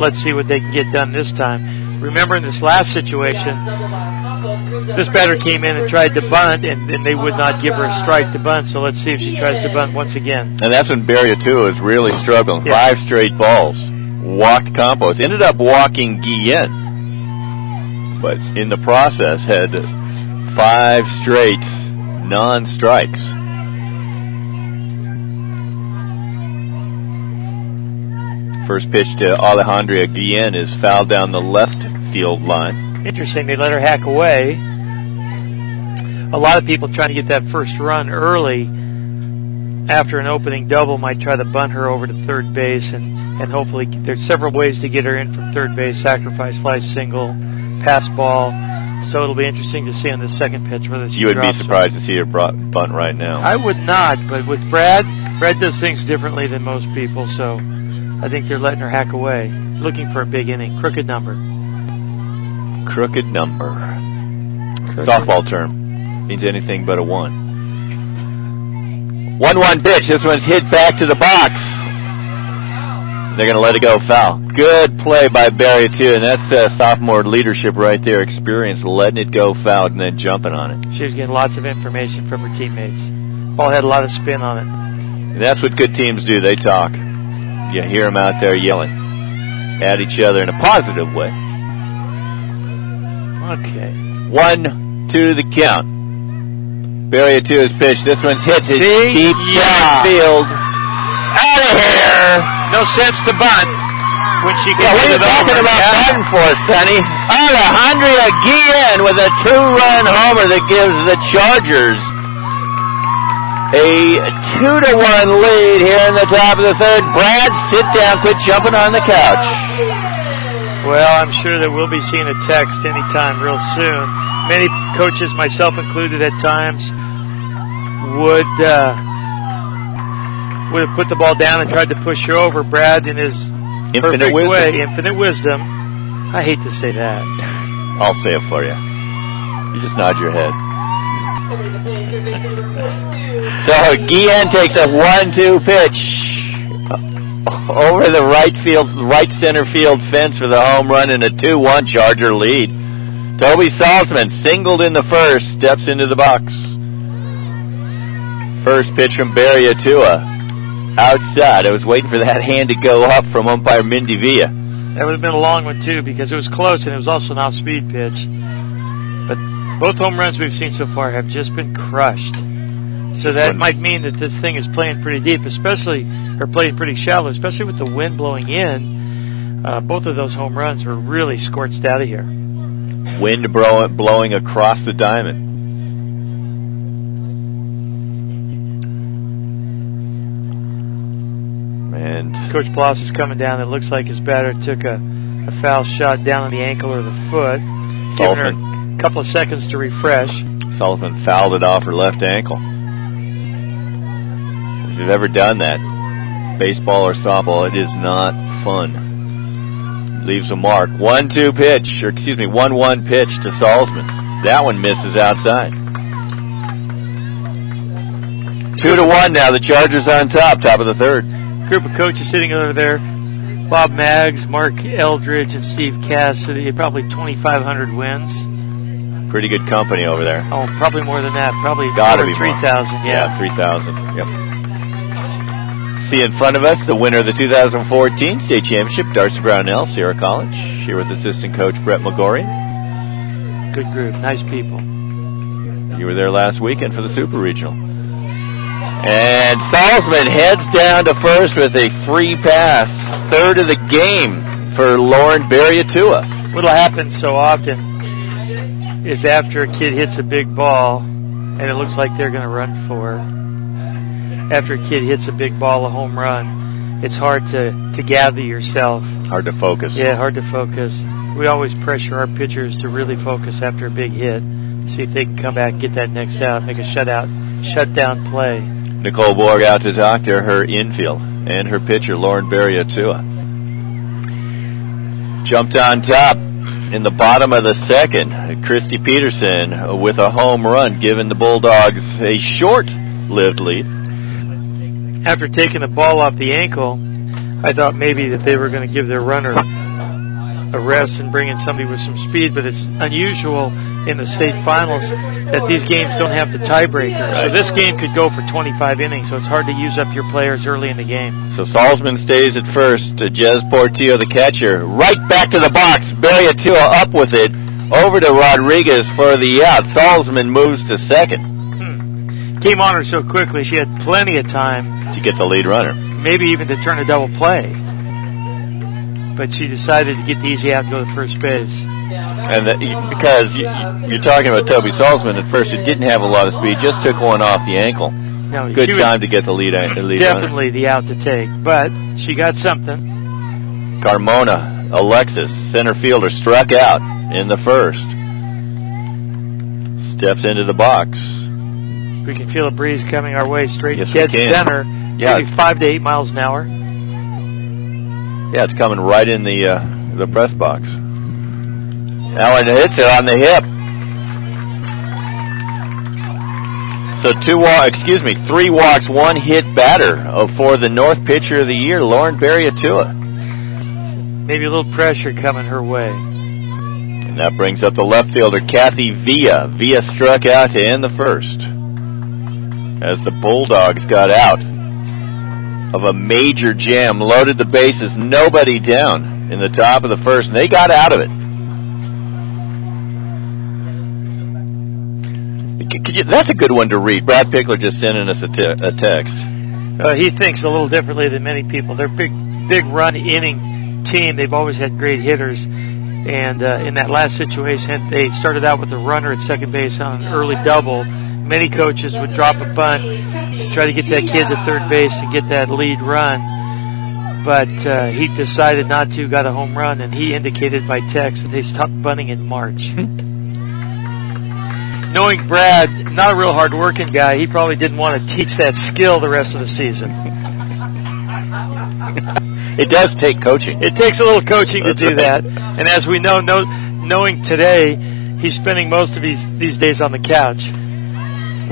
Let's see what they can get done this time. Remember, in this last situation, this batter came in and tried to bunt, and they would not give her a strike to bunt, so let's see if she tries to bunt once again. And that's when Barriatua is really struggling. Yeah. 5 straight balls. Walked Campos. Ended up walking Guillen. But in the process had 5 straight non-strikes. First pitch to Alejandra Guillen is fouled down the left field line. Interesting, they let her hack away. A lot of people trying to get that first run early after an opening double might try to bunt her over to third base, and hopefully there's several ways to get her in from third base: sacrifice fly single, pass ball. So it'll be interesting to see on the second pitch whether she You would be drops surprised to see her bunt right now. I would not, but with Brad does things differently than most people, so I think they're letting her hack away. Looking for a big inning. Crooked number. Crooked number. Softball term. Means anything but a 1. 1-1 pitch. This one's hit back to the box. They're going to let it go foul. Good play by Barriatua, and that's sophomore leadership right there. Experience letting it go foul and then jumping on it. She was getting lots of information from her teammates. Ball had a lot of spin on it. And that's what good teams do. They talk. You hear them out there yelling at each other in a positive way. Okay. 1-2 the count. Barriatua's pitch. This one's hit to deep center field. Out of here. No sense to bunt when she can What are you talking about bunting for, Sonny? Alejandra Guillen with a 2-run homer that gives the Chargers a 2-1 lead here in the top of the third. Brad, sit down. Quit jumping on the couch. Well, I'm sure that we'll be seeing a text anytime real soon. Many coaches, myself included at times, would have put the ball down and tried to push her over. Brad, in his Infinite wisdom. infinite wisdom. I hate to say that. I'll say it for you. You just nod your head. So Guillen takes a 1-2 pitch over the right center field fence for the home run and a 2-1 Charger lead. Toby Salzman singled in the first, steps into the box. First pitch from Barry Atua. Outside. I was waiting for that hand to go up from umpire Mindy Villa. That would have been a long one, too, because it was close and it was also an off-speed pitch. But both home runs we've seen so far have just been crushed. So that might mean that this thing is playing pretty deep, or playing pretty shallow, especially with the wind blowing in. Both of those home runs were really scorched out of here. Wind blowing across the diamond. And Coach Bloss is coming down. It looks like his batter took a foul shot down on the ankle or the foot. Giving her a couple of seconds to refresh. Sullivan fouled it off her left ankle. If you've ever done that, baseball or softball, it is not fun. Leaves a mark. 1-1 pitch to Salzman. That one misses outside. 2-1 now. The Chargers on top of the third. Group of coaches sitting over there. Bob Maggs, Mark Eldridge, and Steve Cassidy. Probably 2,500 wins. Pretty good company over there. Oh, probably more than that. Probably gotta be 3,000. Yeah, 3,000. Yep. See in front of us the winner of the 2014 state championship, Darcy Brownell, Sierra College. Here with assistant coach Brett McGorry. Good group, nice people. You were there last weekend for the Super Regional. And Salzman heads down to first with a free pass. Third of the game for Lauren Barriatua. What'll happen so often is after a kid hits a big ball, and it looks like they're going to run for it. After a kid hits a big ball, a home run, it's hard to gather yourself. Hard to focus. Yeah, hard to focus. We always pressure our pitchers to really focus after a big hit, see if they can come back and get that next out, make a shutdown play. Nicole Borg out to talk to her infield and her pitcher, Lauren Barriatua. Jumped on top in the bottom of the second. Christy Peterson with a home run, giving the Bulldogs a short-lived lead. After taking the ball off the ankle, I thought maybe that they were going to give their runner a rest and bring in somebody with some speed, but it's unusual in the state finals that these games don't have the tiebreaker. Right. So this game could go for 25 innings, so it's hard to use up your players early in the game. So Salzman stays at first. Jez Portillo, the catcher, right back to the box. Barriatua up with it, over to Rodriguez for the out. Salzman moves to second. Came on her so quickly, she had plenty of time to get the lead runner. Maybe even to turn a double play. But she decided to get the easy out and go to first base. And because you're talking about Toby Salzman at first, who didn't have a lot of speed, just took one off the ankle. No, good time to get the lead definitely runner. The out to take, but she got something. Carmona Alexis, center fielder, struck out in the first. Steps into the box. We can feel a breeze coming our way straight yes, dead center. Yeah. Maybe 5 to 8 miles an hour. Yeah, it's coming right in the press box. Allen hits it on the hip. So 3 walks, 1 hit batter for the North Pitcher of the Year, Lauren Barriatua. Maybe a little pressure coming her way. And that brings up the left fielder, Kathy Villa. Villa struck out to end the first, as the Bulldogs got out of a major jam, loaded the bases, nobody down in the top of the first, and they got out of it. That's a good one to read. Brad Pickler just sending us a text. He thinks a little differently than many people. They're big run inning team. They've always had great hitters. And in that last situation, they started out with a runner at second base on an early double. Many coaches would drop a bunt to try to get that kid to third base and get that lead run. But he decided not to, got a home run, and he indicated by text that they stopped bunting in March. Knowing Brad, not a real hard-working guy, he probably didn't want to teach that skill the rest of the season. It does take coaching. It takes a little coaching to do that. And as we know, knowing today, he's spending most of these days on the couch.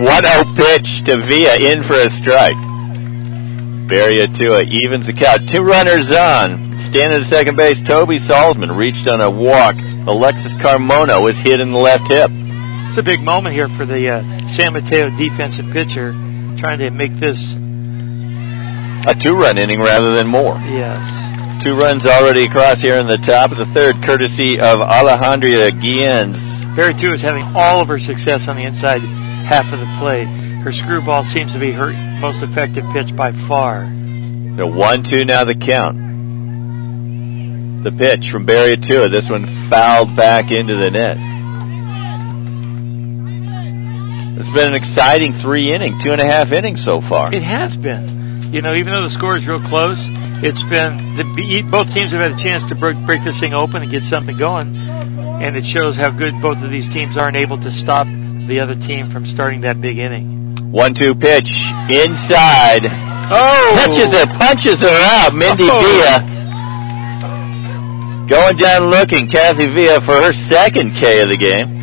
1-0 pitch to Villa, in for a strike. Barry Atua evens the count. 2 runners on. Standing at second base, Toby Salzman reached on a walk. Alexis Carmona was hit in the left hip. It's a big moment here for the San Mateo defensive pitcher, trying to make this a 2-run inning rather than more. Yes. 2 runs already across here in the top of the third, courtesy of Alejandra Guillen's. Barry Atua is having all of her success on the inside half of the plate. Her screwball seems to be her most effective pitch by far. So 1-2 now the count. The pitch from Barry Atua. This one fouled back into the net. It's been an exciting 2.5 innings so far. It has been. You know, even though the score is real close, it's been both teams have had a chance to break this thing open and get something going, and it shows how good both of these teams are and able to stop the other team from starting that big inning. 1-2 pitch inside. Oh! Punches her out. Mindy Villa going down looking. Kathy Villa for her second K of the game.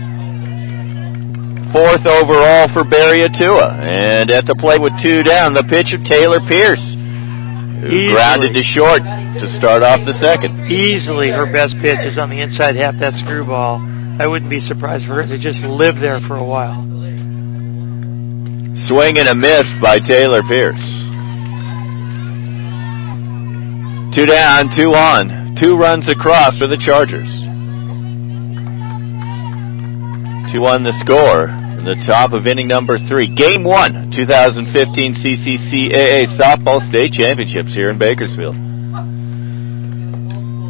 4th overall for Barry Atua. And at the plate with 2 down, the pitcher Taylor Pierce, who grounded to short to start off the second. Easily her best pitch is on the inside half, that screwball. I wouldn't be surprised for her to just live there for a while. Swing and a miss by Taylor Pierce. 2 down, 2 on. 2 runs across for the Chargers. 2-1 the score in the top of inning number 3. Game 1, 2015 CCCAA Softball State Championships here in Bakersfield.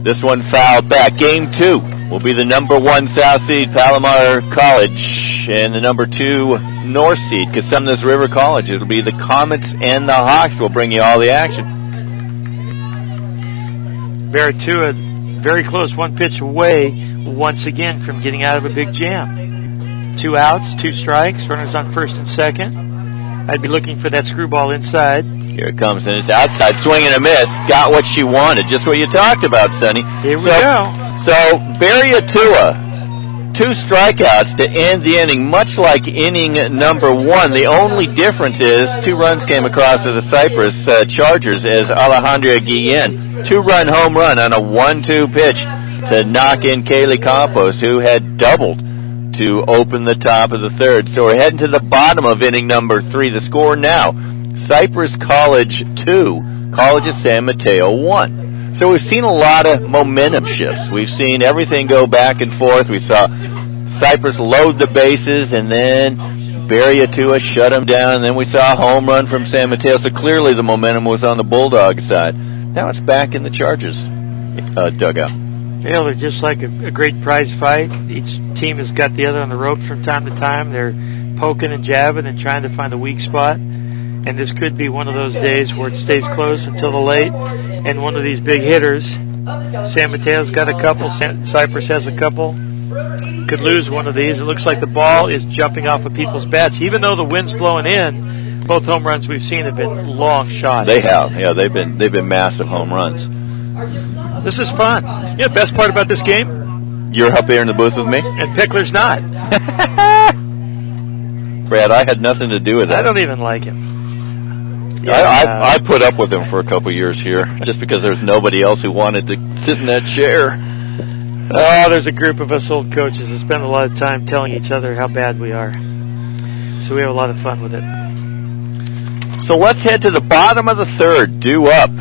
This one fouled back. Game 2 will be the number 1 South seed Palomar College and the number 2 North seed Cosumnes River College. It'll be the Comets and the Hawks will bring you all the action. Barry Atua very close, 1 pitch away once again from getting out of a big jam. 2 outs, 2 strikes, runners on first and second. I'd be looking for that screwball inside. Here it comes, and it's outside, swing and a miss. Got what she wanted, just what you talked about, Sonny. Here we go. So Barry Atua, 2 strikeouts to end the inning, much like inning number 1. The only difference is 2 runs came across for the Cypress Chargers as Alejandra Guillen, 2-run home run on a 1-2 pitch to knock in Kaylee Campos, who had doubled to open the top of the third. So we're heading to the bottom of inning number 3. The score now, Cypress College 2, College of San Mateo 1. So we've seen a lot of momentum shifts. We've seen everything go back and forth. We saw Cypress load the bases, and then Barry Atua shut them down, and then we saw a home run from San Mateo. So clearly the momentum was on the Bulldog side. Now it's back in the Chargers dugout. Yeah, they're just like a great prize fight. Each team has got the other on the ropes from time to time. They're poking and jabbing and trying to find the weak spot. And this could be one of those days where it stays close until the late. And one of these big hitters, San Mateo's got a couple, Cypress has a couple, could lose one of these. It looks like the ball is jumping off of people's bats. Even though the wind's blowing in, both home runs we've seen have been long shots. They have. Yeah, they've been massive home runs. This is fun. You know the best part about this game? You're up here in the booth with me? And Pickler's not. Brad, I had nothing to do with that. I don't even like him. Yeah, I put up with him for a couple years here, just because there's nobody else who wanted to sit in that chair. Oh, there's a group of us old coaches that spend a lot of time telling each other how bad we are. So we have a lot of fun with it. So let's head to the bottom of the third. Due up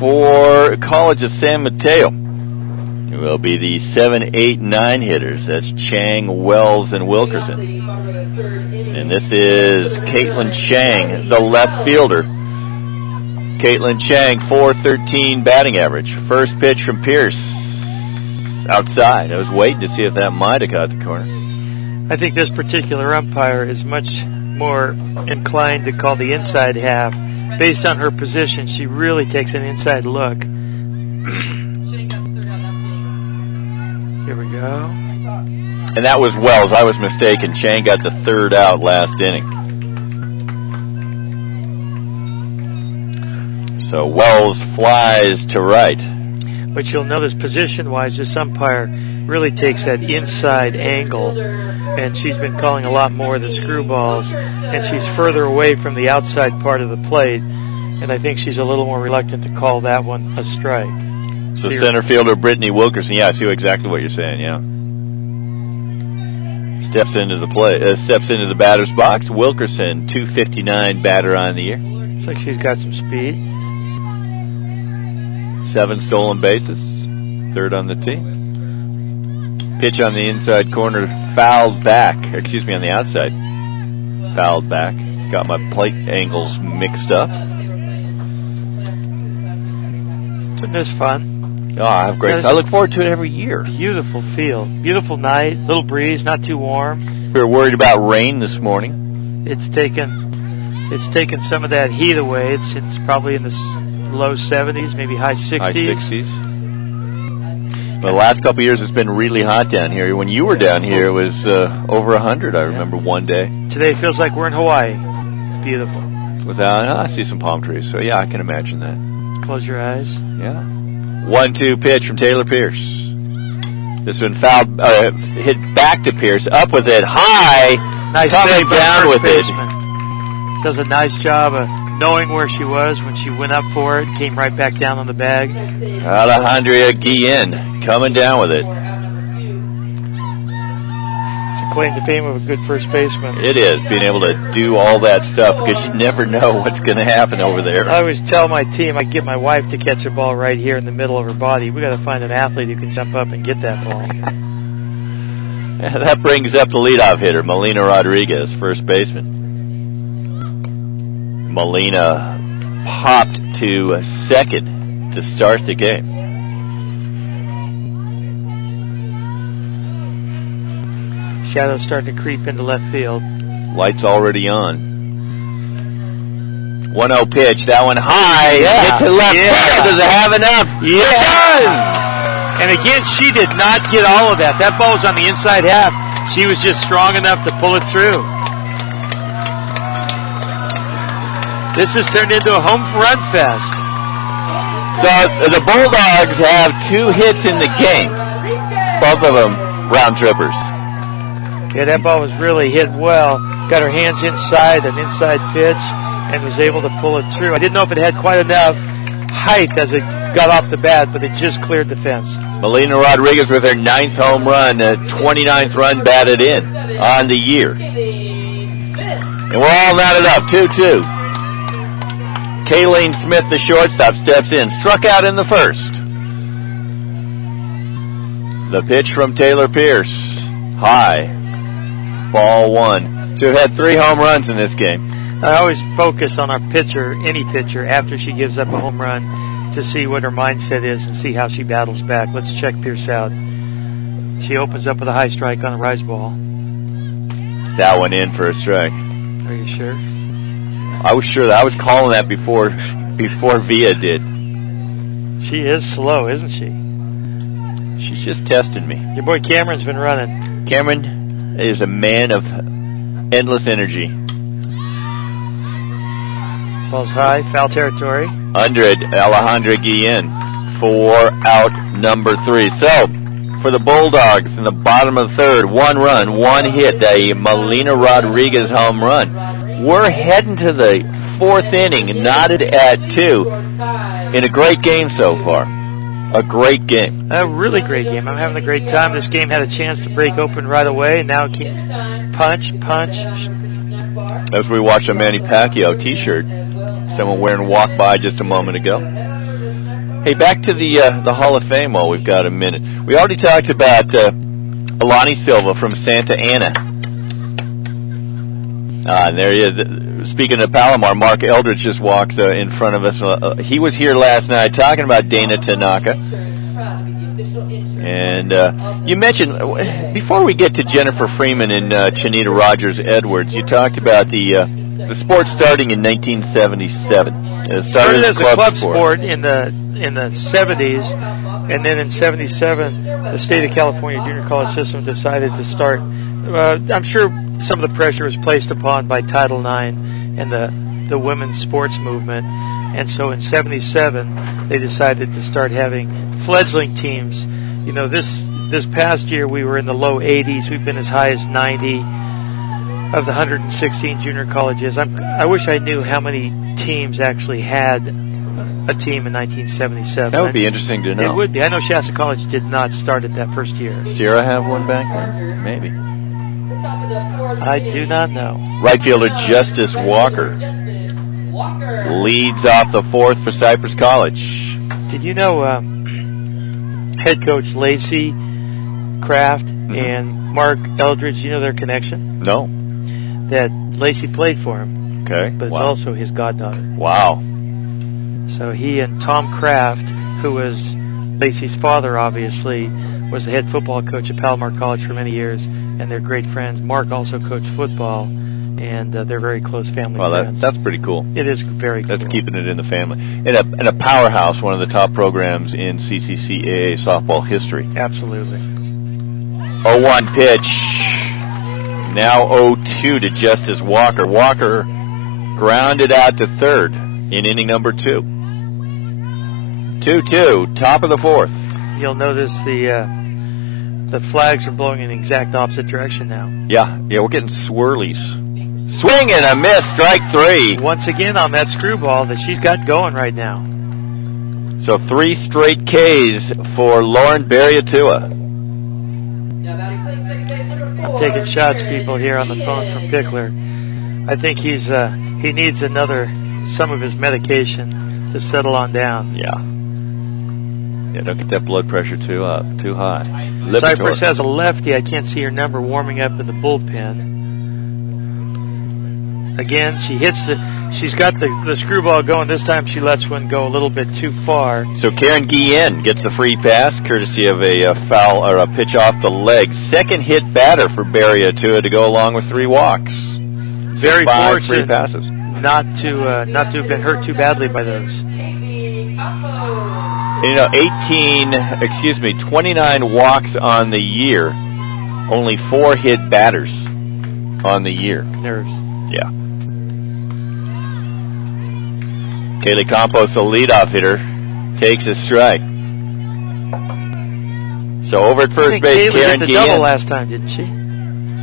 for College of San Mateo. It will be the 7, 8, 9 hitters. That's Chang, Wells, and Wilkerson. And this is Caitlin Chang, the left fielder. Caitlin Chang, .413 batting average. First pitch from Pierce. Outside. I was waiting to see if that might have caught the corner. I think this particular umpire is much more inclined to call the inside half. Based on her position, she really takes an inside look. Here we go. And that was Wells. I was mistaken. Chang got the 3rd out last inning. So Wells flies to right. But you'll notice position-wise, this umpire really takes that inside angle, and she's been calling a lot more of the screwballs, and she's further away from the outside part of the plate, and I think she's a little more reluctant to call that one a strike. So center fielder Brittany Wilkerson, yeah, I see exactly what you're saying, yeah. Steps into the batter's box. Wilkerson, 259 batter on the year. Looks like she's got some speed. 7 stolen bases, 3rd on the tee. Pitch on the inside corner, fouled back. Excuse me, on the outside, fouled back. Got my plate angles mixed up. Isn't this fun? Oh, I have great. I look forward to it every year. Beautiful field, beautiful night, little breeze, not too warm. We were worried about rain this morning. It's taken some of that heat away. It's probably in the low 70s, maybe high 60s. High 60s. The last couple of years, it's been really hot down here. When you were down here, it was over 100. I remember one day. Today it feels like we're in Hawaii. It's beautiful. I see some palm trees, so yeah, I can imagine that. Close your eyes. Yeah. 1-2 pitch from Taylor Pierce. This one fouled, hit back to Pierce, up with it, high, nice coming down with baseman. Does a nice job of knowing where she was when she went up for it, came right back down on the bag. Alejandra Guillen coming down with it. She claimed the fame of a good first baseman. It is, being able to do all that stuff, because you never know what's going to happen over there. I always tell my team, I get my wife to catch a ball right here in the middle of her body. We got to find an athlete who can jump up and get that ball. That brings up the leadoff hitter, Melina Rodriguez, first baseman. Melina popped to second to start the game. Shadows starting to creep into left field. Lights already on. 1-0 pitch. That one high. Hit to left field. Does it have enough? Yeah. It does. And again, she did not get all of that. That ball was on the inside half. She was just strong enough to pull it through. This has turned into a home run fest. So the Bulldogs have 2 hits in the game. Both of them round trippers. Yeah, that ball was really hit well. Got her hands inside, an inside pitch, and was able to pull it through. I didn't know if it had quite enough height as it got off the bat, but it just cleared the fence. Melina Rodriguez with her 9th home run, 29th run batted in on the year. And we're all knotted up, 2-2. Kayleen Smith, the shortstop, steps in. Struck out in the first. The pitch from Taylor Pierce. High. Ball 1. To have had 3 home runs in this game. I always focus on our pitcher, any pitcher, after she gives up a home run to see what her mindset is and see how she battles back. Let's check Pierce out. She opens up with a high strike on a rise ball. That one in for a strike. Are you sure? I was sure that I was calling that before Via did. She is slow, isn't she? She's just testing me. Your boy Cameron's been running. Cameron is a man of endless energy. Ball's high, foul territory. Under it, Alejandra Guillen for out number 3. So, for the Bulldogs in the bottom of the 3rd, 1 run, 1 hit, the Melina Rodriguez home run. We're heading to the 4th inning, knotted at 2, in a great game so far. A great game. A really great game. I'm having a great time. This game had a chance to break open right away, and now it keeps punch. As we watched a Manny Pacquiao t-shirt, someone wearing walk by just a moment ago. Hey, back to the Hall of Fame while we've got a minute. We already talked about Alani Silva from Santa Ana. And there he is. Speaking of Palomar, Mark Eldridge just walks in front of us. He was here last night talking about Dana Tanaka. And you mentioned, before we get to Jennifer Freeman and Chanita Rogers-Edwards, you talked about the sport starting in 1977. It started as a club sport in the 70s, and then in 77, the state of California junior college system decided to start. I'm sure some of the pressure was placed upon by Title IX and the women's sports movement, and so in 77 they decided to start having fledgling teams You know, this past year we were in the low 80s. We've been as high as 90 of the 116 junior colleges. I wish I knew how many teams actually had a team in 1977. That would be interesting to know. It would be. I know Shasta College did not start it that first year. Sierra have one back then? Maybe. I do not know. Right fielder Justice Walker leads off the fourth for Cypress College. Did you know head coach Lacey Kraft and Mark Eldridge, you know their connection? No. That Lacey played for him. Okay. But it's also his goddaughter. Wow. So he and Tom Kraft, who was Lacey's father, obviously, was the head football coach at Palomar College for many years, and they're great friends. Mark also coached football, and they're very close family friends. That's pretty cool. It is very cool. That's keeping it in the family. And a powerhouse, one of the top programs in CCCAA softball history. Absolutely. 0-1 pitch. Now 0-2 to Justice Walker. Walker grounded out to third in inning number 2. 2-2, top of the fourth. You'll notice the flags are blowing in the exact opposite direction now. Yeah, we're getting swirlies. Swing and a miss, strike 3. Once again on that screwball that she's got going right now. So 3 straight Ks for Lauren Barriatua. I'm taking shots, people, here on the phone from Pickler. I think he needs some of his medication to settle on down. Yeah, don't get that blood pressure too high. Cypress has a lefty. I can't see her number warming up in the bullpen. Again, she's got the screwball going. This time she lets one go a little bit too far. So Karen Guillen gets the free pass, courtesy of a foul or a pitch off the leg. Second hit batter for Barriatua to go along with 3 walks. Very fortunate free passes. not to have been hurt too badly by those. 29 walks on the year, only 4 hit batters on the year. Nerves. Yeah. Kaylee Campos, a leadoff hitter, takes a strike. So over at first base, Karen hit the Guillen. double last time, didn't she?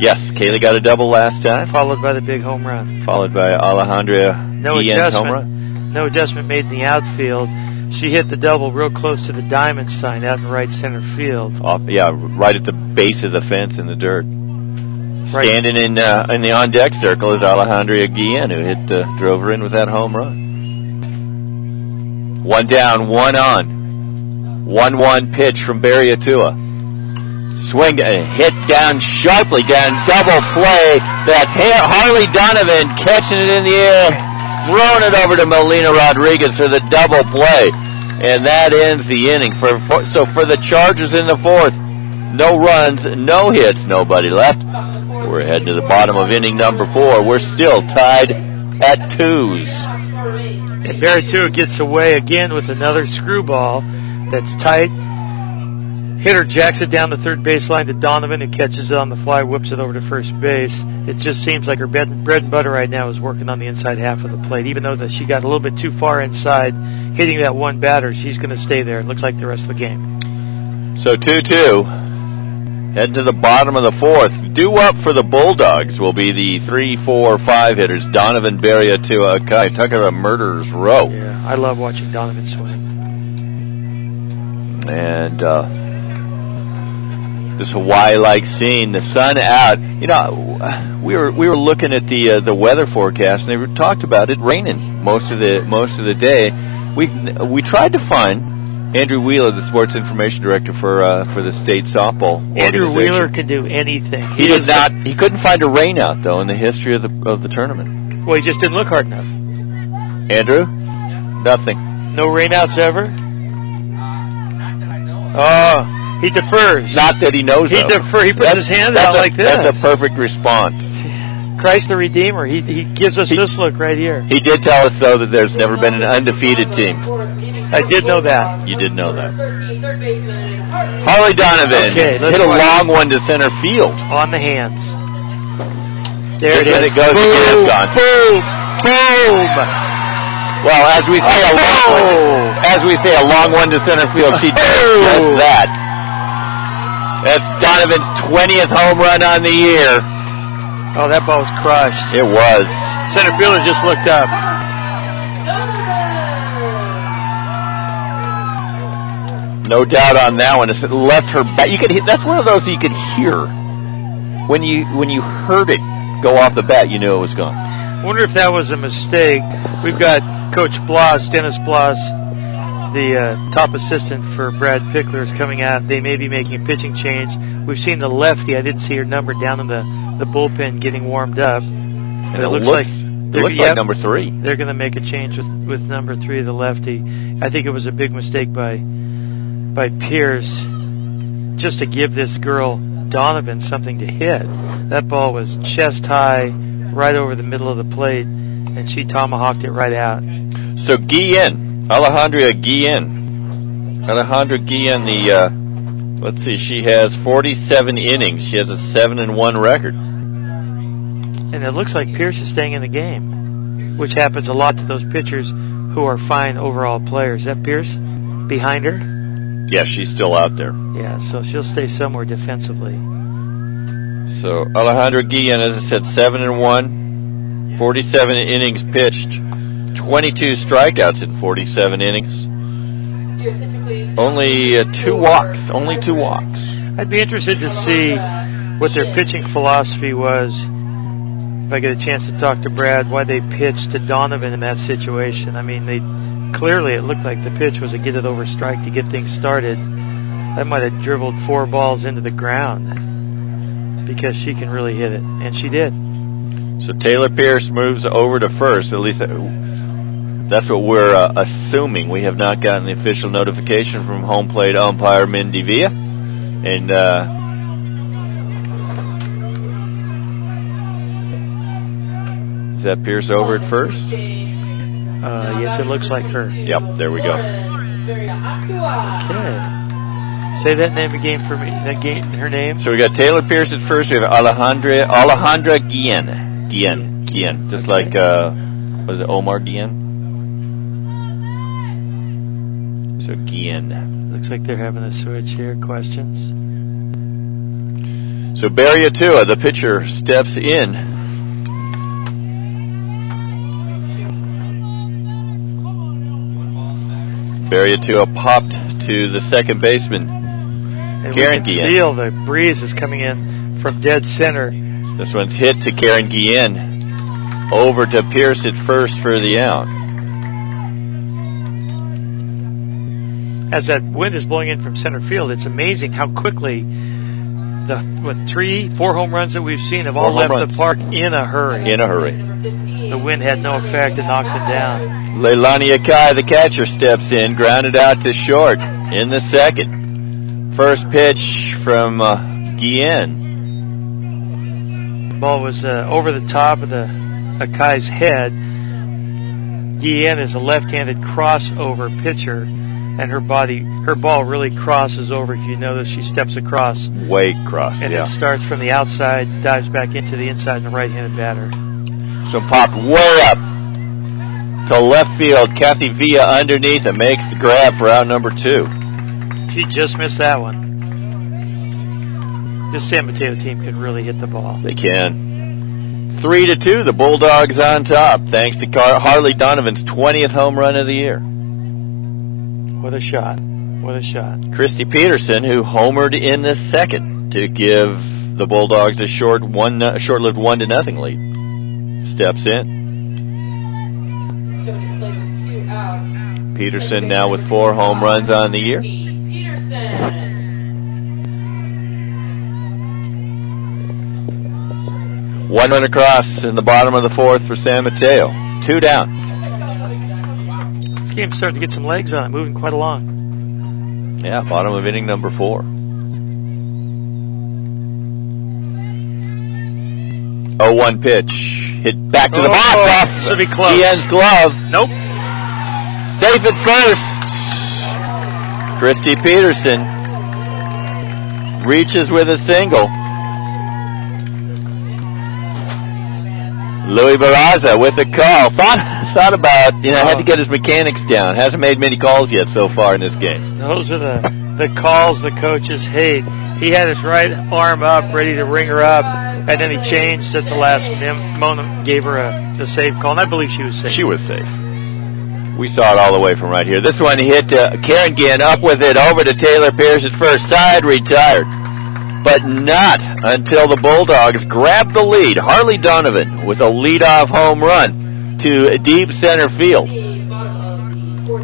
Yes, Kaylee got a double last time. Followed by the big home run. Followed by Alejandra Guillen's home run. No adjustment made in the outfield. She hit the double real close to the diamond sign out in right center field. Right at the base of the fence in the dirt. Right. Standing in the on-deck circle is Alejandra Guillen, who drove her in with that home run. 1 down, 1 on. 1-1 pitch from Barriatua. Swing, hit down sharply, down double play. That's Harley Donovan catching it in the air, throwing it over to Melina Rodriguez for the double play. And that ends the inning. So for the Chargers in the fourth, no runs, no hits, nobody left. We're heading to the bottom of inning number 4. We're still tied at 2s. And Barriatua gets away again with another screwball that's tight. Hitter jacks it down the third baseline to Donovan, who catches it on the fly, whips it over to first base. It just seems like her bread and butter right now is working on the inside half of the plate. Even though she got a little bit too far inside, hitting that one batter, she's going to stay there. It looks like the rest of the game. So 2-2. Heading to the bottom of the fourth. Due up for the Bulldogs will be the 3, 4, 5 hitters. Donovan, Barriatua, Akai. Talk about a murderer's row. Yeah, I love watching Donovan swing. And this Hawaii-like scene, the sun out. You know, we were looking at the weather forecast, and they talked about it raining most of the day. We tried to find Andrew Wheeler, the sports information director for the state softball Andrew organization. Wheeler can do anything. He did not. He couldn't find a rainout though in the history of the tournament. Well, he just didn't look hard enough. Andrew, nothing. No rainouts ever. Oh, he defers. Not that he knows. He defers. He puts his hand out like this. That's a perfect response. Christ the Redeemer. He gives us this look right here. He did tell us though that there's never been an undefeated team. I did know that. You did know that. Harley Donovan hit a long one to center field. On the hands. There it is. It goes. Boom, It's gone. boom, boom. Well, as we say, a long one to center field. She does just that. That's Donovan's 20th home run on the year. Oh, that ball was crushed. It was. Center fielder just looked up. No doubt on that one. It left her back. You could hit. That's one of those you could hear when you heard it go off the bat. You knew it was gone. I wonder if that was a mistake. We've got Coach Bloss, Dennis Bloss, the top assistant for Brad Pickler, is coming out. They may be making a pitching change. We've seen the lefty. I didn't see her number down in the bullpen getting warmed up. And it looks like number 3. They're going to make a change with number 3, the lefty. I think it was a big mistake by Pierce just to give this girl Donovan something to hit. That ball was chest high, right over the middle of the plate, and she tomahawked it right out. So Alejandra Guillen, let's see, she has 47 innings. She has a 7-1 record. And it looks like Pierce is staying in the game, which happens a lot to those pitchers who are fine overall players. Is that Pierce behind her? Yeah, she's still out there. Yeah, so she'll stay somewhere defensively. So Alejandra Guillen, as I said, 7-1, 47 innings pitched, 22 strikeouts in 47 innings. Only 2 walks. I'd be interested to see what their pitching philosophy was. If I get a chance to talk to Brad, why they pitched to Donovan in that situation. I mean, clearly it looked like the pitch was a get it over strike to get things started. That might have dribbled 4 balls into the ground because she can really hit it, and she did. So Taylor Pierce moves over to first. At least that's what we're assuming. We have not gotten the official notification from home plate umpire Mindy Villa. And is that Pierce over at first? Yes, it looks like her. Yep, there we go. Okay. Say that name again for me. Her name. So we got Taylor Pierce at first. We have Alejandra Guillen. Just like what is it, Omar Guillen? So Guillen. Looks like they're having a switch here. Questions. So Barry Atua, the pitcher, steps in. Barry Atua popped to the second baseman, Karen Guillen. Feel the breeze is coming in from dead center. This one's hit to Karen Guillen. Over to Pierce at first for the out. As that wind is blowing in from center field, it's amazing how quickly the 3-4 home runs that we've seen have all left the park in a hurry. The wind had no effect and knocked them down. Leilani Akai, the catcher, steps in, grounded out to short in the second. First pitch from Guillen. Ball was over the top of the Akai's head. Guillen is a left-handed crossover pitcher, and her ball really crosses over. If you notice, she steps across. Way cross, and yeah. it starts from the outside, dives back into the inside, and the right-handed batter. So popped way up to left field. Kathy Villa underneath and makes the grab for out number 2. She just missed that one. This San Mateo team can really hit the ball. They can. 3-2, the Bulldogs on top, thanks to Harley Donovan's 20th home run of the year. What a shot. What a shot. Christy Peterson, who homered in the second to give the Bulldogs a short-lived 1-0 lead, steps in. Peterson now with 4 home runs on the year. One run across in the bottom of the 4th for San Mateo. 2 down. This game's starting to get some legs on it, moving quite along. Yeah, bottom of inning number 4. 0-1 pitch. Hit back to the box. Off should be close. Guillen's glove. Nope. Safe at first. Christy Peterson reaches with a single. Louis Barraza with the call. Thought about, had to get his mechanics down. Hasn't made many calls yet so far in this game. Those are the calls the coaches hate. He had his right arm up, ready to ring her up, and then he changed at the last moment, gave her the save call, and I believe she was safe. She was safe. We saw it all the way from right here. This one hit Karen Ginn, up with it, over to Taylor Pierce at first, side retired. But not until the Bulldogs grabbed the lead. Harley Donovan with a leadoff home run to deep center field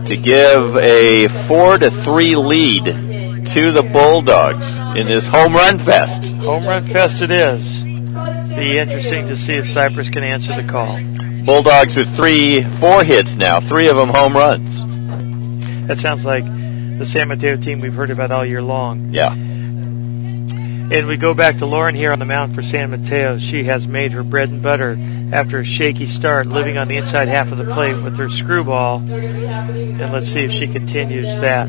to give a 4-3 lead to the Bulldogs in this home run fest. Home run fest it is. Be interesting to see if Cypress can answer the call. Bulldogs with 4 hits now, 3 of them home runs. That sounds like the San Mateo team we've heard about all year long. Yeah. And we go back to Lauren here on the mound for San Mateo. She has made her bread and butter after a shaky start, living on the inside half of the plate with her screwball. And let's see if she continues that.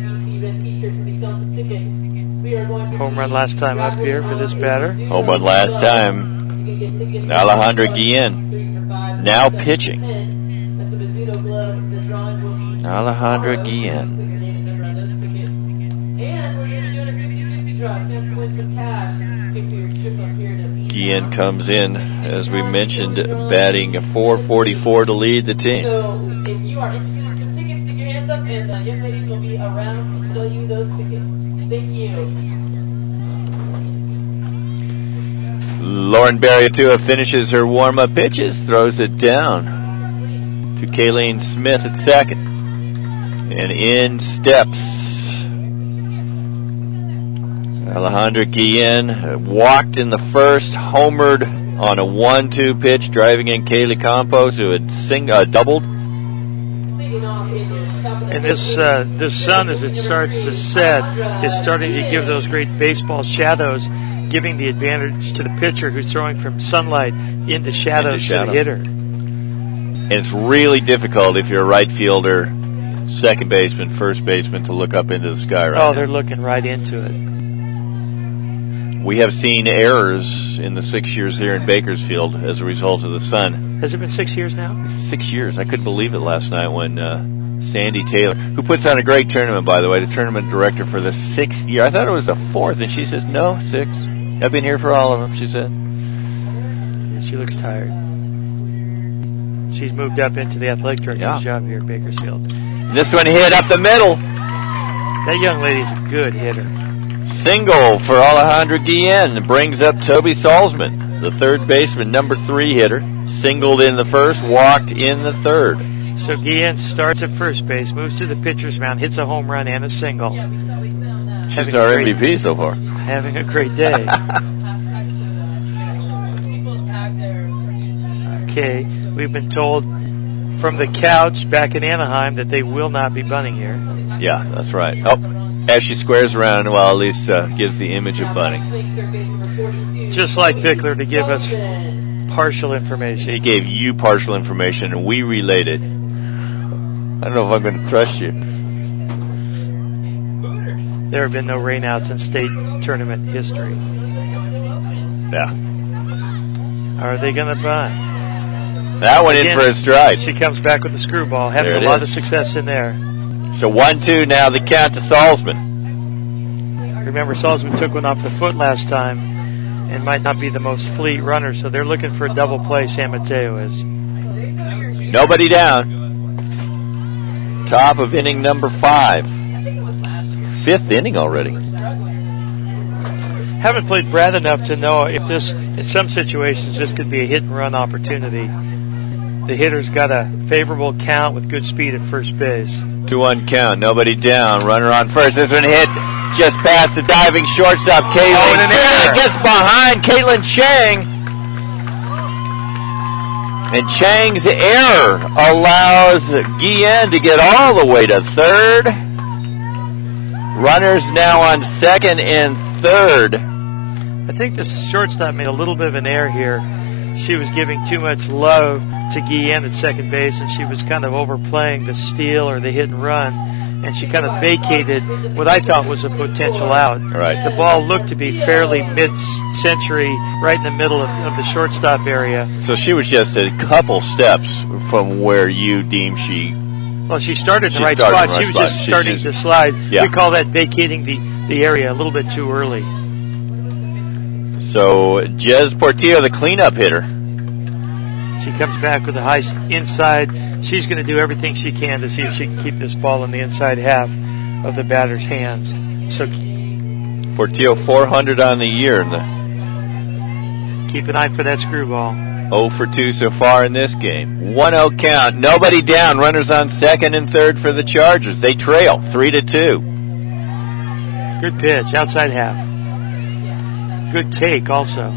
Home run last time up here for this batter. Home run last time. Alejandra Guillen now pitching. Alejandra Guillen. Guillen comes in, as we mentioned, batting .444 to lead the team. So if you are interested in some tickets, stick your hands up, and the young ladies will be around to sell you those tickets. Thank you. Lauren Barriatua finishes her warm-up pitches, throws it down to Kayleen Smith at second. And in steps Alejandra Guillen, walked in the first, homered on a 1-2 pitch, driving in Kaylee Campos, who had doubled. And this sun, as it starts to set, is starting to give those great baseball shadows, giving the advantage to the pitcher who's throwing from sunlight into shadows to the hitter. And it's really difficult if you're a right fielder, second baseman, first baseman, to look up into the sky right now. Oh, they're looking right into it. We have seen errors in the 6 years here in Bakersfield as a result of the sun. Has it been 6 years now? 6 years. I couldn't believe it last night when Sandy Taylor, who puts on a great tournament, by the way, the tournament director for the 6th year. I thought it was the 4th, and she says, no, 6. I've been here for all of them, she said. She looks tired. She's moved up into the athletic director's job here at Bakersfield. This one hit up the middle. That young lady's a good hitter. Single for Alejandra Guillen brings up Toby Salzman, the third baseman, number 3 hitter. Singled in the first, walked in the third. So Guillen starts at first base, moves to the pitcher's mound, hits a home run and a single. She's our MVP so far. Having a great day. Okay, we've been told from the couch back in Anaheim that they will not be bunting here. Yeah, that's right. Oh, as she squares around, well, Elise gives the image of bunting. Just like Bickler to give us partial information. He gave you partial information, and we relayed it. I don't know if I'm going to trust you. There have been no rainouts in state tournament history. Yeah. Are they going to bunt? That went in for a strike. She comes back with the screwball, having a lot of success in there. So 1-2 now, the count to Salzman. Remember, Salzman took one off the foot last time and might not be the most fleet runner, so they're looking for a double play, San Mateo is. Nobody down. Top of inning number 5. 5th inning already. Haven't played Brad enough to know if this, in some situations, this could be a hit and run opportunity. The hitter's got a favorable count with good speed at first base. 2-1 count, nobody down, runner on first. This one hit just past the diving shortstop, Caitlin Chang. Gets behind Caitlin Chang. And Chang's error allows Guillen to get all the way to third. Runners now on second and third. I think the shortstop made a little bit of an error here. She was giving too much love to Guillen at second base, and she was kind of overplaying the steal or the hit and run, and she kind of vacated what I thought was a potential out. Right. The ball looked to be fairly mid-century, right in the middle of the shortstop area. So she was just a couple steps from where you deem she... Well, she started in the right spot. She was just starting to slide. Yeah. We call that vacating the area a little bit too early. So Jez Portillo, the cleanup hitter. She comes back with a high inside. She's going to do everything she can to see if she can keep this ball in the inside half of the batter's hands. So Portillo 400 on the year. Keep an eye for that screwball. 0 for 2 so far in this game. 1-0 count. Nobody down. Runners on second and third for the Chargers. They trail 3-2. Good pitch, outside half. Good take also.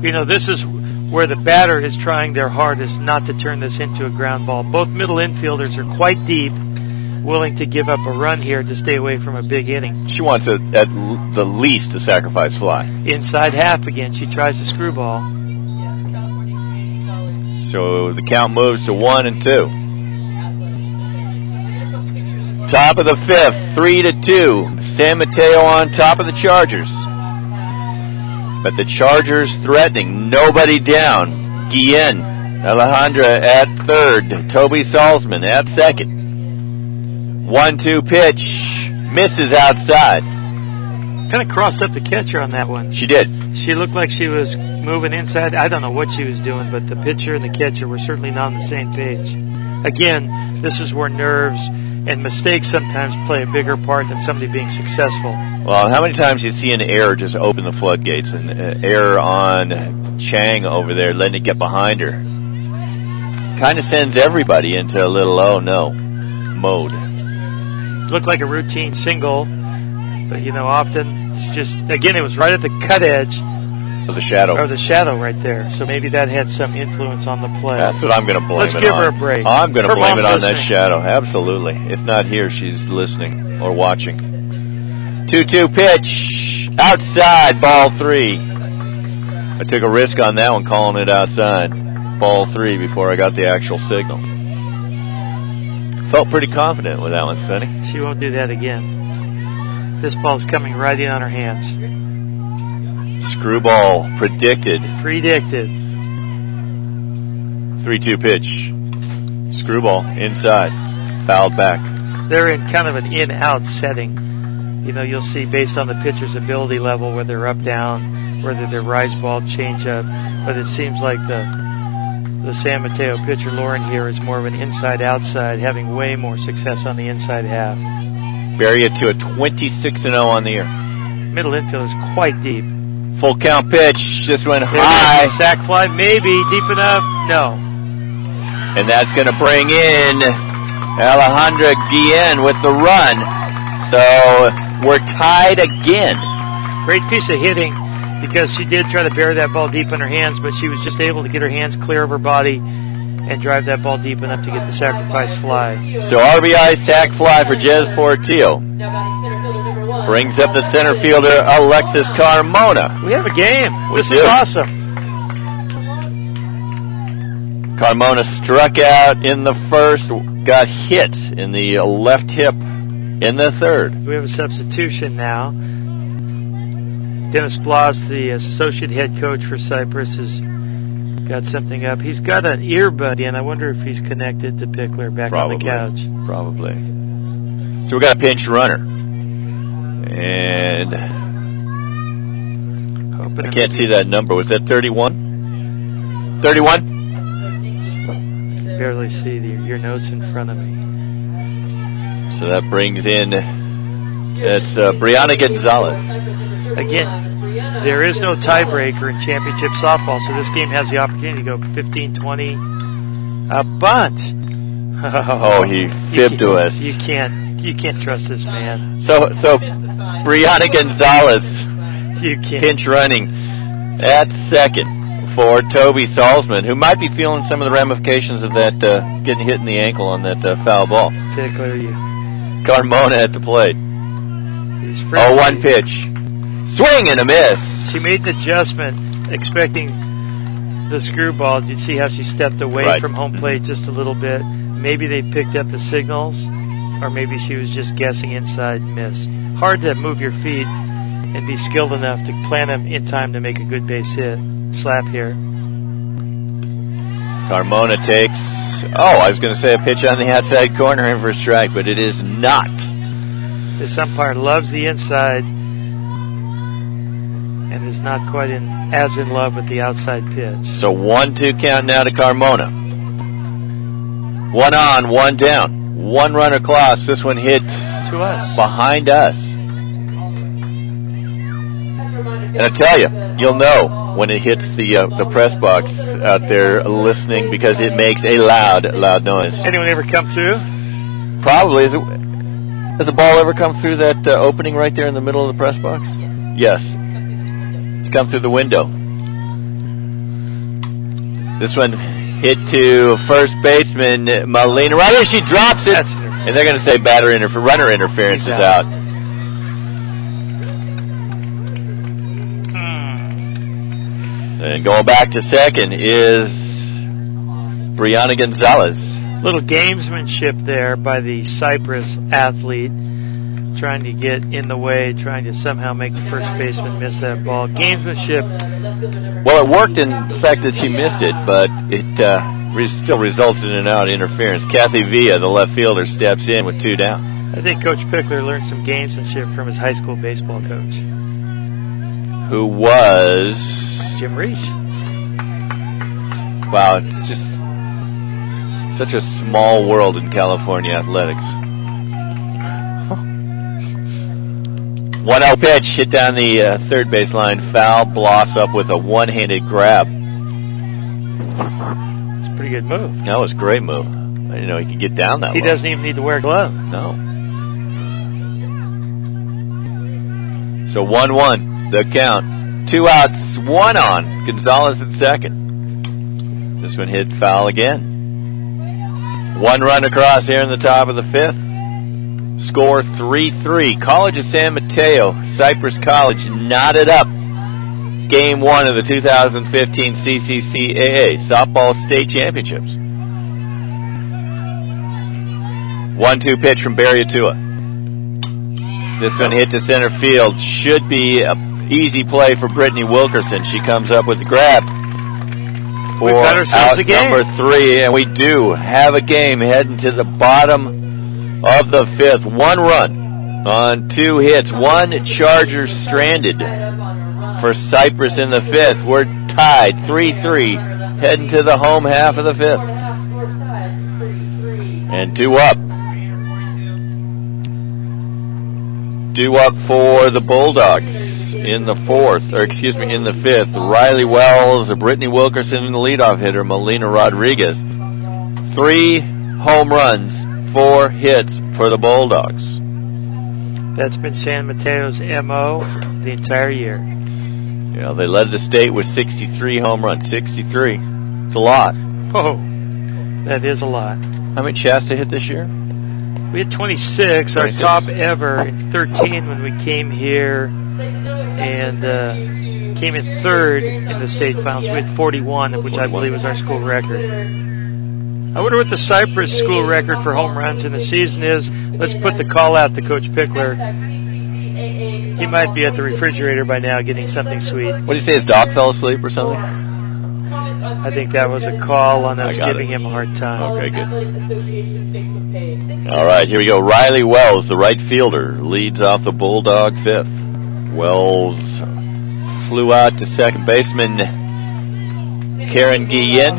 You know, this is where the batter is trying their hardest not to turn this into a ground ball. Both middle infielders are quite deep, willing to give up a run here to stay away from a big inning. She wants at the least a sacrifice fly. Inside half again. She tries the screwball. So the count moves to 1-2. Top of the fifth, 3-2. San Mateo on top of the Chargers. But the Chargers threatening. Nobody down. Guillen, Alejandra at third. Toby Salzman at second. 1-2 pitch. Misses outside. Kind of crossed up the catcher on that one. She did. She looked like she was moving inside. I don't know what she was doing, but the pitcher and the catcher were certainly not on the same page. Again, this is where nerves and mistakes sometimes play a bigger part than somebody being successful. Well, how many times you see an error just open the floodgates? An error on Chang over there, letting it get behind her. Kind of sends everybody into a little oh no mode. Looked like a routine single, but you know, often it's just, again, it was right at the cut edge. Of the shadow. Or the shadow right there. So maybe that had some influence on the play. That's what I'm going to blame it on. Let's give her a break. I'm going to blame it on listening. that shadow. Absolutely. If not here, she's listening or watching. 2-2 pitch. Outside, ball 3. I took a risk on that one, calling it outside. Ball 3 before I got the actual signal. Felt pretty confident with that one, Sonny. She won't do that again. This ball's coming right in on her hands. Screwball predicted. 3-2 pitch. Screwball inside. Fouled back. They're in kind of an in-out setting. You know, you'll see based on the pitcher's ability level whether they're up, down, whether they're rise ball, change up. But it seems like the San Mateo pitcher, Lauren, here is more of an inside-outside, having way more success on the inside half. Bury it to a 26-0 on the year. Middle infield is quite deep. Full count pitch. Just went high. Sack fly, maybe. Deep enough? No. And that's going to bring in Alejandra Guillen with the run. So we're tied again. Great piece of hitting because she did try to bury that ball deep in her hands, but she was just able to get her hands clear of her body and drive that ball deep enough to get the sacrifice fly. So RBI sack fly for Jez Portillo. Brings up the center fielder, Alexis Carmona. We have a game. This is awesome. Carmona struck out in the first, got hit in the left hip in the third. We have a substitution now. Dennis Bloss, the associate head coach for Cypress, has got something up. He's got an earbud in. I wonder if he's connected to Pickler back on the couch. Probably. So we got a pinch runner. And I can't see that number. Was that 31? 31? Barely see your notes in front of me. So that brings in, it's Brianna Gonzalez. Again, there is no tiebreaker in championship softball, so this game has the opportunity to go 15-20. A bunt. Oh, he fibbed to us. You can't trust this man. So Brianna Gonzalez, you can't. Pinch running at second for Toby Salzman, who might be feeling some of the ramifications of that getting hit in the ankle on that foul ball. Pickler, Carmona at the plate. 0-1 pitch. Swing and a miss. She made an adjustment expecting the screwball. Did you see how she stepped away from home plate just a little bit? Maybe they picked up the signals, or maybe she was just guessing inside, missed. Hard to move your feet and be skilled enough to plan them in time to make a good base hit. Slap here. Carmona takes, I was going to say a pitch on the outside corner in for a strike, but it is not. This umpire loves the inside. and is not quite as in love with the outside pitch. So 1-2 count now to Carmona. 1 on, 1 down. 1 run across. This one hit to us. Behind us. And I tell you, you'll know when it hits the press box out there listening, because it makes a loud noise. Anyone ever come through? Probably. Has a ball ever come through that opening right there in the middle of the press box? Yes. It's come through the window. This one hit to first baseman Molina. Right as she drops it, and they're going to say runner interference is out. And going back to second is Brianna Gonzalez. Little gamesmanship there by the Cypress athlete, trying to get in the way, trying to somehow make the first baseman miss that ball. Gamesmanship. Well, it worked in the fact that she missed it, but it still results in an out interference. Kathy Villa, the left fielder, steps in with 2 down. I think Coach Pickler learned some gamesmanship from his high school baseball coach, who was Jim Reach. Wow, it's just such a small world in California athletics. 1-0 pitch, hit down the third base line, foul, Bloss up with a one-handed grab. It's a pretty good move. That was a great move. I didn't know he could get down that He low. doesn't even need to wear a glove. No. So 1-1, the count. 2 outs, 1 on. Gonzalez at second. This one hit foul again. 1 run across here in the top of the 5th. Score 3-3. College of San Mateo, Cypress College knotted up Game 1 of the 2015 CCCAA Softball State Championships. 1-2 pitch from Barry Atua. This one hit to center field. Should be an easy play for Brittany Wilkerson. She comes up with the grab for out number 3, and we do have a game heading to the bottom of the 5th. 1 run on 2 hits. 1 Charger stranded for Cypress in the 5th. We're tied 3-3 heading to the home half of the 5th. And 2 up. 2 up for the Bulldogs in the 5th. Riley Wells, Brittany Wilkerson, and the leadoff hitter, Melina Rodriguez. 3 home runs, 4 hits for the Bulldogs. That's been San Mateo's MO the entire year. You know, they led the state with 63 home runs. 63. It's a lot. Oh, that is a lot. How many shots they hit this year? We had 26, our top ever in 13 when we came here and came in 3rd in the state finals. We had 41, which I believe was our school record. I wonder what the Cypress school record for home runs in the season is. Let's put the call out to Coach Pickler. He might be at the refrigerator by now getting something sweet. What did he say, his dog fell asleep or something? I think that was a call on us giving him a hard time. Okay, good. All right, here we go. Riley Wells, the right fielder, leads off the Bulldog 5th. Wells flew out to second baseman Karen Guillen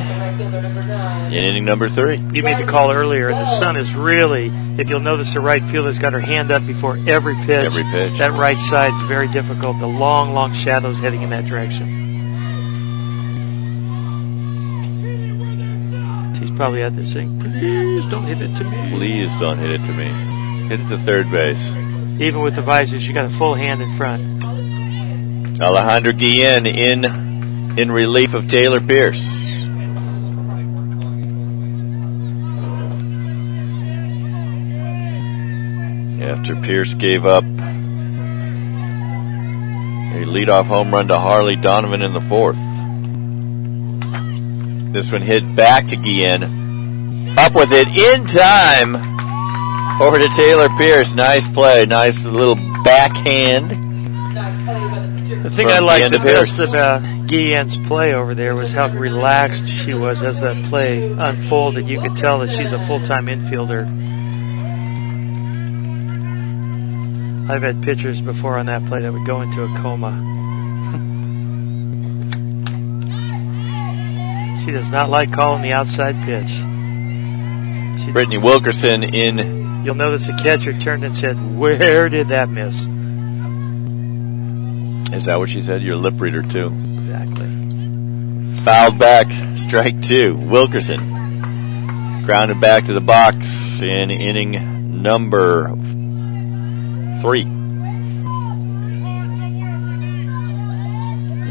in inning number 3. You made the call earlier, and the sun is really, if you'll notice, the right fielder's got her hand up before every pitch. Every pitch. That right side's very difficult. The long, long shadows heading in that direction. She's probably out there saying, please don't hit it to me. Please don't hit it to me. Hit it to third base. Even with the visors, you got a full hand in front. Alejandra Guillen in relief of Taylor Pierce. After Pierce gave up a leadoff home run to Harley Donovan in the 4th. This one hit back to Guillen. Up with it in time. Over to Taylor Pierce. Nice play. Nice little backhand. The thing I liked the best about Guillen's play over there was how relaxed she was as that play unfolded. You could tell that she's a full-time infielder. I've had pitchers before on that play that would go into a coma. She does not like calling the outside pitch. Brittany Wilkerson in. You'll notice the catcher turned and said, "Where did that miss?" Is that what she said? You're a lip reader too. Exactly. Fouled back, strike 2. Wilkerson grounded back to the box in inning number 3.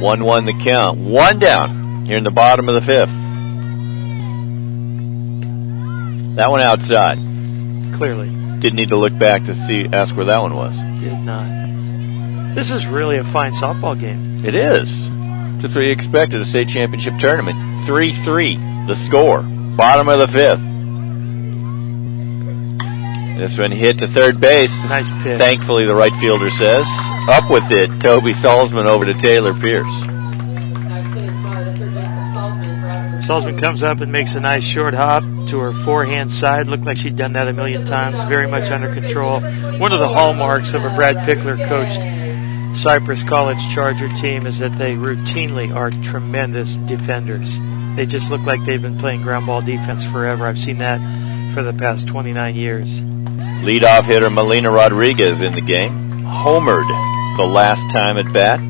1-1 the count. 1 down here in the bottom of the 5th. That one outside. Clearly. Didn't need to look back to ask where that one was. Did not. This is really a fine softball game. It is. Just what you expect at a state championship tournament. 3-3, the score. Bottom of the 5th. This one hit to third base. Nice pitch. Thankfully, the right fielder says. Up with it, Toby Salzman over to Taylor Pierce. Salzman comes up and makes a nice short hop to her forehand side. Looked like she'd done that a million times. Very much under control. One of the hallmarks of a Brad Pickler coached Cypress College Charger team is that they routinely are tremendous defenders. They just look like they've been playing ground ball defense forever. I've seen that for the past 29 years. Leadoff hitter Melina Rodriguez in the game. Homered the last time at bat.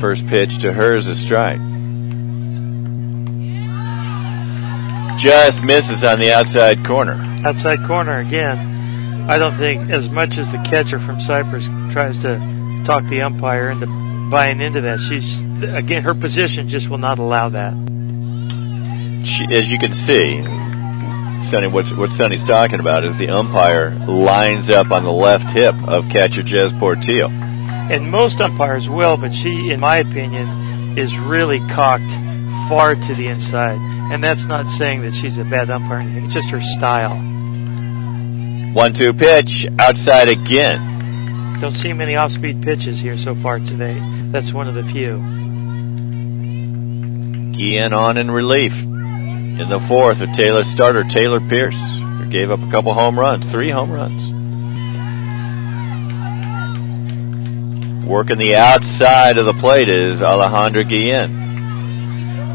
First pitch to her is a strike. Just misses on the outside corner. Outside corner again. I don't think as much as the catcher from Cypress tries to talk the umpire into buying into that. She's, again, her position just will not allow that. As you can see, Sonny, what Sonny's talking about is the umpire lines up on the left hip of catcher Jez Portillo. And most umpires will, but she, in my opinion, is really cocked far to the inside. And that's not saying that she's a bad umpire or anything. It's just her style. 1-2 pitch, outside again. Don't see many off-speed pitches here so far today. That's one of the few. Guillen on in relief. In the 4th, a Taylor starter, Taylor Pierce, who gave up a couple home runs, 3 home runs. Working the outside of the plate is Alejandra Guillen.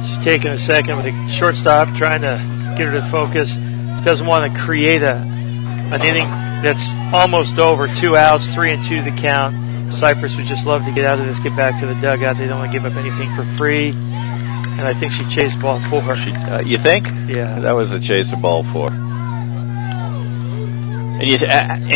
She's taking a second with a shortstop, trying to get her to focus. Doesn't want to create an inning that's almost over. 2 outs, 3-2 the count. Cypress would just love to get out of this, get back to the dugout. They don't want to give up anything for free. And I think she chased ball 4. You think? Yeah. That was a chase of ball 4. And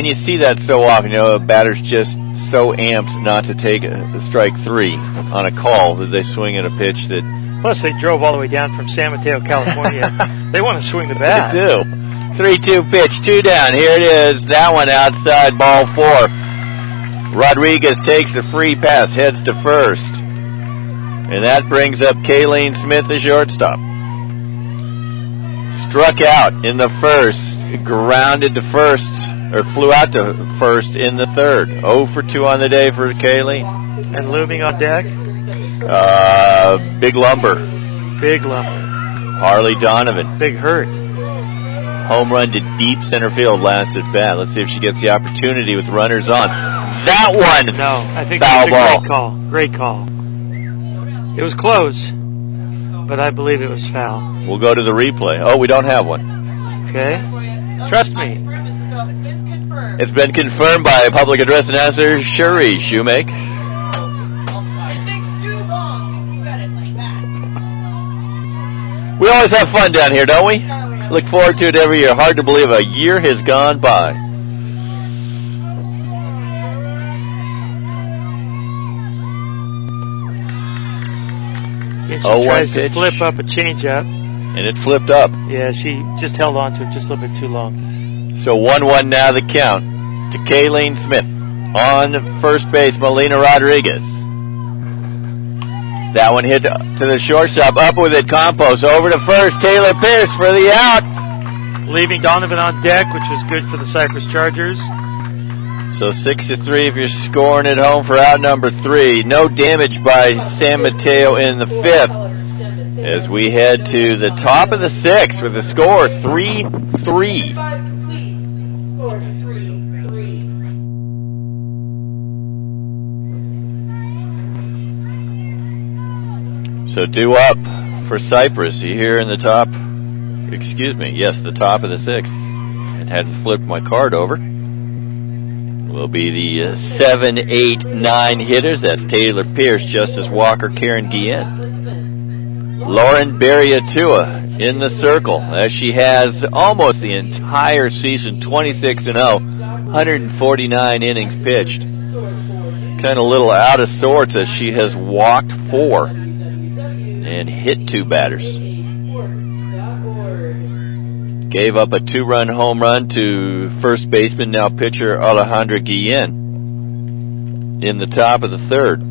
you see that so often. You know, a batter's just so amped not to take a strike 3 on a call that they swing at a pitch that. Plus, they drove all the way down from San Mateo, California. They want to swing the bat. They do. 3-2 pitch, 2 down. Here it is. That one outside, ball 4. Rodriguez takes a free pass, heads to first. And that brings up Kayleen Smith, the shortstop. Struck out in the 1st, grounded to first, or flew out to first in the 3rd. 0 for 2 on the day for Kayleen. And looming on deck? Big Lumber. Big Lumber. Harley Donovan. Big Hurt. Home run to deep center field last at bat. Let's see if she gets the opportunity with runners on. That one! No, I think foul that's a ball. Great call. It was close, but I believe it was foul. We'll go to the replay. Oh, we don't have one. Okay. Trust me. It's been confirmed by public address announcer Cherie Shoemake. We always have fun down here, don't we? Look forward to it every year. Hard to believe a year has gone by. And she tries to flip up a changeup. And it flipped up. Yeah, she just held on to it just a little bit too long. So 1-1 now the count to Kayleen Smith. On first base, Melina Rodriguez. That one hit to the shortstop. Up with it, Campos. Over to first, Taylor Pierce for the out. Leaving Donovan on deck, which was good for the Cypress Chargers. So 6-3 if you're scoring at home for out number 3. No damage by San Mateo in the 5th. As we head to the top of the 6th with the score 3-3. So due up for Cypress here in the top, the top of the 6th. And hadn't flipped my card over. Will be the 7, 8, 9 hitters. That's Taylor Pierce, Justice Walker, Karen Guillen. Lauren Barriatua in the circle, as she has almost the entire season, 26-0, 149 innings pitched. Kind of a little out of sorts as she has walked 4 and hit 2 batters. Gave up a 2-run home run to first baseman, now pitcher Alejandra Guillen in the top of the 3rd.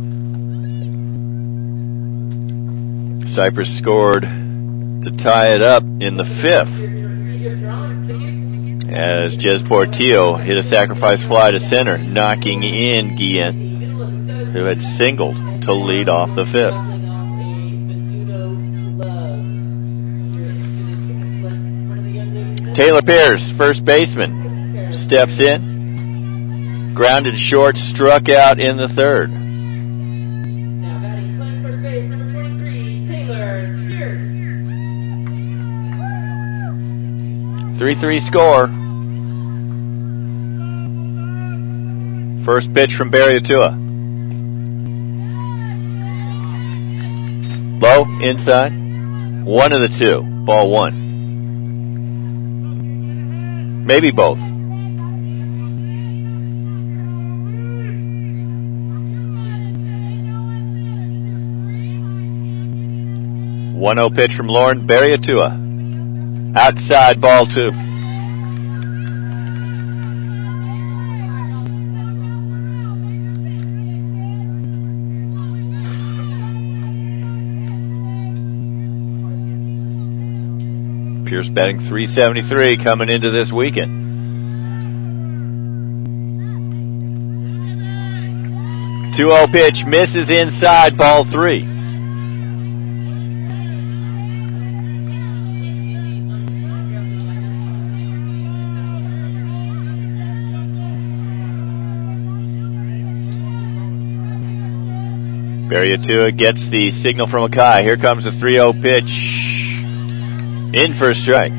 Cypress scored to tie it up in the 5th as Jez Portillo hit a sacrifice fly to center, knocking in Guillen, who had singled to lead off the 5th. Taylor Pierce, first baseman, steps in, grounded short, struck out in the 3rd. Now batting playing first base, number 23, Taylor Pierce. 3-3 score. First pitch from Barriatua. Low, inside. 1 of the 2. Ball 1. Maybe both. 1-0 pitch from Lauren Barriatua. Outside, ball 2. Pierce batting .373 coming into this weekend. .2-0 pitch, misses inside, ball 3. Barriatua gets the signal from Akai. Here comes a 3-0 pitch. In for a strike. Okay,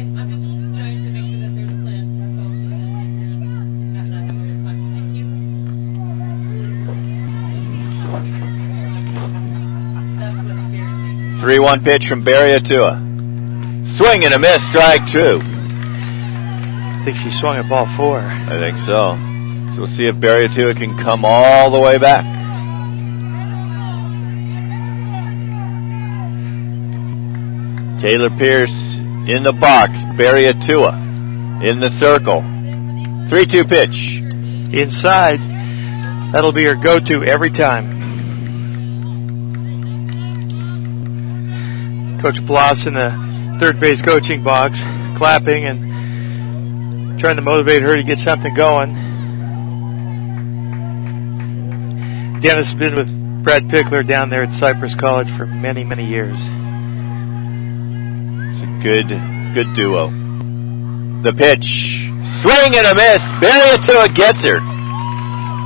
I'm just trying to make sure that there's a plan. That's all. That's not having a time. Thank you. That's what scares me. 3-1 pitch from Barriatua. Swing and a miss, strike 2. I think she swung at ball 4. I think so. So we'll see if Barriatua can come all the way back. Taylor Pierce in the box. Barriatua in the circle. 3-2 pitch. Inside. That'll be her go-to every time. Coach Bloss in the third base coaching box, clapping and trying to motivate her to get something going. Dennis has been with Brad Pickler down there at Cypress College for many, many years. It's a good duo. The pitch. Swing and a miss. Barriatua gets her.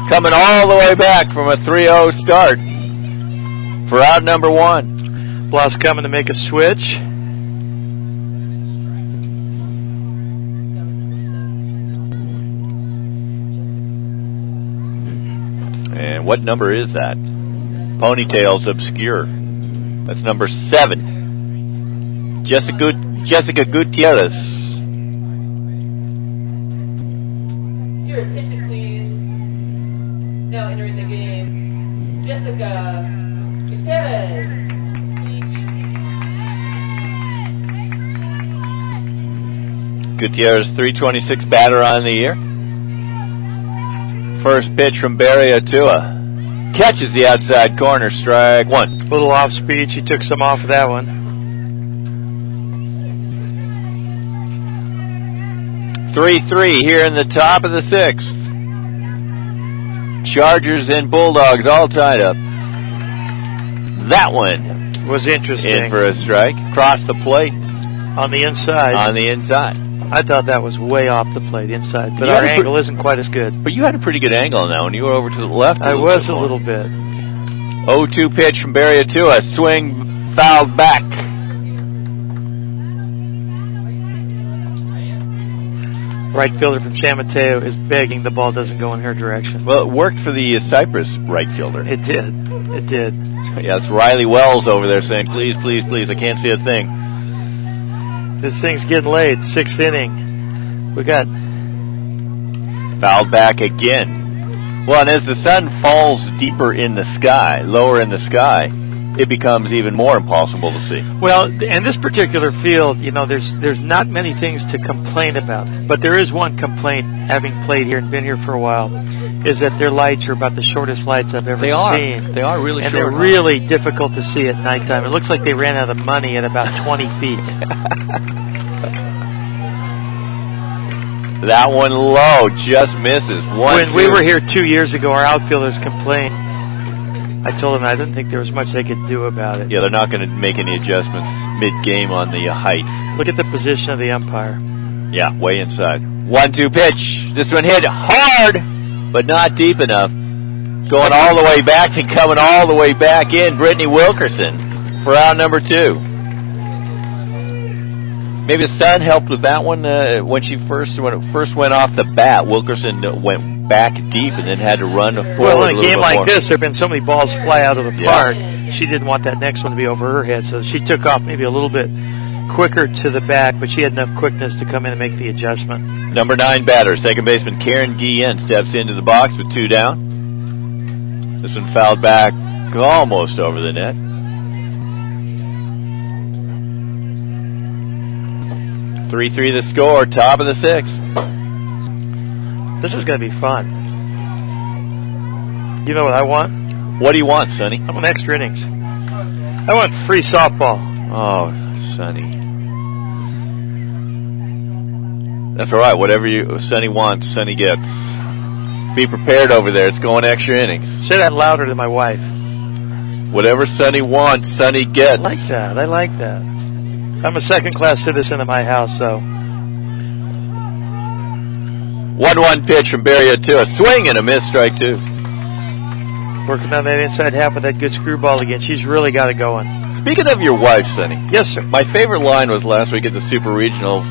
Coming all the way back from a 3-0 start for out number 1. Bloss coming to make a switch. And what number is that? Ponytail's obscure. That's number 7. Jessica Gutierrez. Your attention, please. Now entering the game, Jessica Gutierrez. Gutierrez, .326 batter on the year. First pitch from Barriatua. Catches the outside corner, strike 1. A little off speed. She took some off of that one. 3-3 here in the top of the 6th. Chargers and Bulldogs all tied up. That one was interesting. in for a strike. Across the plate. On the inside. On the inside. I thought that was way off the plate inside, but our angle isn't quite as good. But you had a pretty good angle now when you were over to the left. I was a little bit. 0-2 pitch from Barria to a swing fouled back. Right fielder from San Mateo is begging the ball doesn't go in her direction. Well, it worked for the Cypress right fielder. It did. It did. Yeah, it's Riley Wells over there saying, please, please, please, I can't see a thing. This thing's getting late. 6th inning. We got fouled back again. Well, and as the sun falls deeper in the sky, lower in the sky, it becomes even more impossible to see. Well, in this particular field, you know, there's not many things to complain about. But there is one complaint, having played here and been here for a while, is that their lights are about the shortest lights I've ever seen. They are really short. And they're really difficult to see at nighttime. It looks like they ran out of money at about 20 feet. That one low just misses. When we were here 2 years ago, our outfielders complained. I told them I didn't think there was much they could do about it. Yeah, they're not going to make any adjustments mid-game on the height. Look at the position of the umpire. Yeah, way inside. 1-2 pitch. This one hit hard, but not deep enough. Going all the way back and coming all the way back in. Brittany Wilkerson for out number 2. Maybe the sun helped with that one. When it first went off the bat, Wilkerson went back deep and then had to run forward. Well, in a game like this, there have been so many balls fly out of the park. She didn't want that next one to be over her head, so she took off maybe a little bit quicker to the back, but she had enough quickness to come in and make the adjustment. Number 9 batter, second baseman Karen Guillen steps into the box with 2 down. This one fouled back almost over the net. 3-3 the score, top of the 6th. This is going to be fun. You know what I want? What do you want, Sonny? I want extra innings. I want free softball. Oh, Sonny. That's all right. Whatever Sonny wants, Sonny gets. Be prepared over there. It's going extra innings. Say that louder to my wife. Whatever Sonny wants, Sonny gets. I like that. I like that. I'm a second-class citizen in my house, so. 1-1 pitch from Barria to a swing and a miss, strike 2. Working on that inside half with that good screwball again. She's really got it going. Speaking of your wife, Sonny. Yes, sir. My favorite line was last week at the Super Regionals.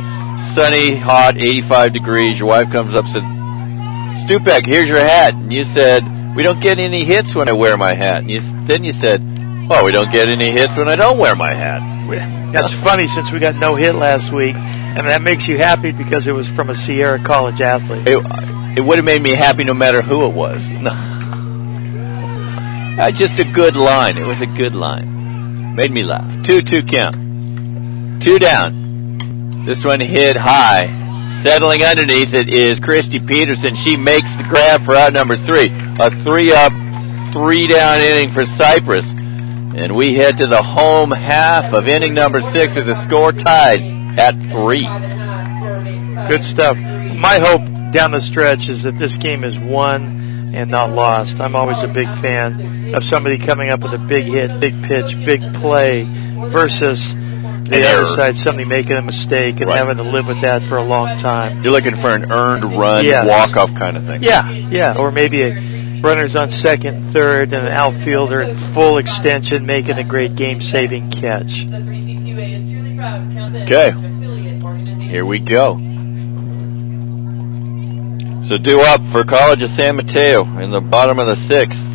Sunny, hot, 85 degrees. Your wife comes up and said, Stupek, here's your hat. And you said, we don't get any hits when I wear my hat. And then you said, well, we don't get any hits when I don't wear my hat. That's funny since we got no hit last week. And that makes you happy because it was from a Sierra College athlete. It would have made me happy no matter who it was. Just a good line. It was a good line. Made me laugh. 2-2 count. 2 down. This one hit high. Settling underneath it is Christy Peterson. She makes the grab for out number 3. A 3-up, 3-down inning for Cypress. And we head to the home half of inning number 6 with the score tied at 3. Good stuff. My hope down the stretch is that this game is won and not lost. I'm always a big fan of somebody coming up with a big hit, big pitch, big play versus the other side, somebody making a mistake and having to live with that for a long time. You're looking for an earned run, walk-off kind of thing. Yeah. Or maybe a runner's on second, third, and an outfielder in full extension making a great game-saving catch. Okay, here we go. So due up for College of San Mateo in the bottom of the 6th.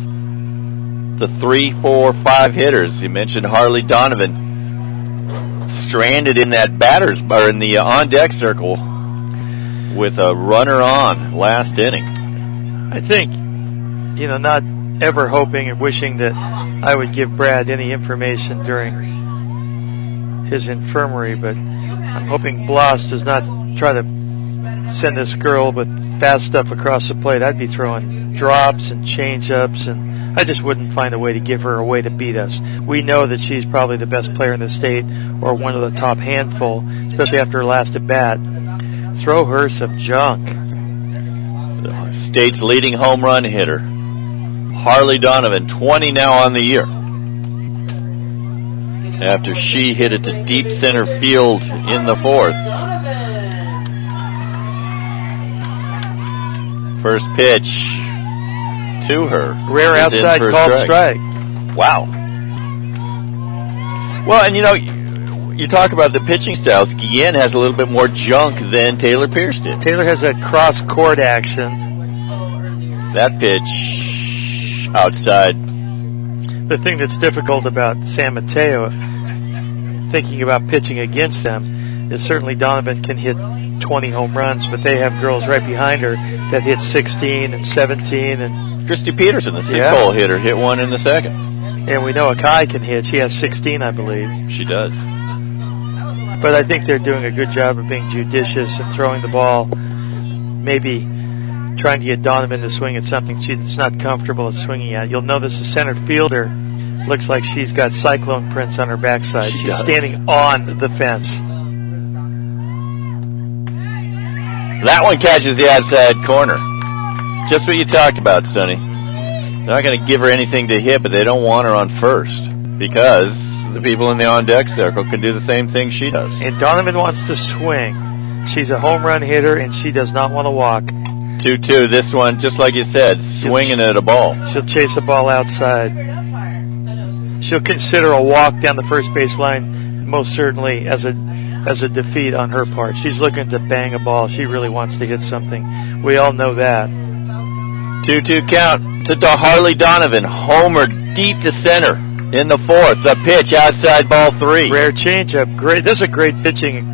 The 3, 4, 5 hitters. You mentioned Harley Donovan stranded in that in the on-deck circle with a runner on last inning. I think, not ever hoping and wishing that I would give Brad any information during his infirmary, but I'm hoping Bloss does not try to send this girl with fast stuff across the plate. I'd be throwing drops and change-ups, and I just wouldn't find a way to give her a way to beat us. We know that she's probably the best player in the state or one of the top handful, especially after her last at-bat. Throw her some junk. The state's leading home run hitter, Harley Donovan, 20 now on the year. After she hit it to deep center field in the 4th. First pitch to her. Rare outside called strike. Wow. Well, and you know, you talk about the pitching styles. Guillen has a little bit more junk than Taylor Pierce did. Taylor has a cross-court action. That pitch outside. The thing that's difficult about San Mateo, thinking about pitching against them, is certainly Donovan can hit 20 home runs, but they have girls right behind her that hit 16 and 17. And Christy Peterson, the six-hole hitter, hit one in the second. And we know Akai can hit. She has 16, I believe. She does. But I think they're doing a good job of being judicious and throwing the ball, maybe trying to get Donovan to swing at something she's not comfortable at swinging at. You'll notice the center fielder looks like she's got cyclone prints on her backside. She's standing on the fence. That one catches the outside corner. Just what you talked about, Sonny. They're not going to give her anything to hit, but they don't want her on first because the people in the on-deck circle can do the same thing she does. And Donovan wants to swing. She's a home run hitter, and she does not want to walk. 2-2. This one, just like you said, swinging at a ball. She'll chase the ball outside. She'll consider a walk down the first base line, most certainly as a defeat on her part. She's looking to bang a ball. She really wants to hit something. We all know that. 2-2 count to Harley Donovan. Homer deep to center in the fourth. The pitch outside, ball 3. Rare changeup. Great. This is a great pitching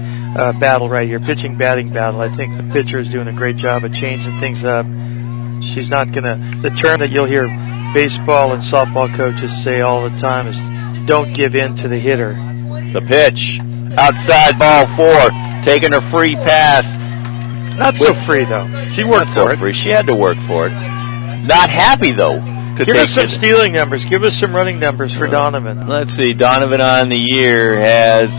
battle right here. Pitching batting battle. I think the pitcher is doing a great job of changing things up. She's not gonna. The term that you'll hear baseball and softball coaches say all the time is, "Don't give in to the hitter." The pitch outside, ball 4. Taking her free pass. Not so free though. She worked for it. Free. She had to work for it. Not happy though. Give us some stealing numbers. Give us some running numbers for Donovan. Let's see. Donovan on the year has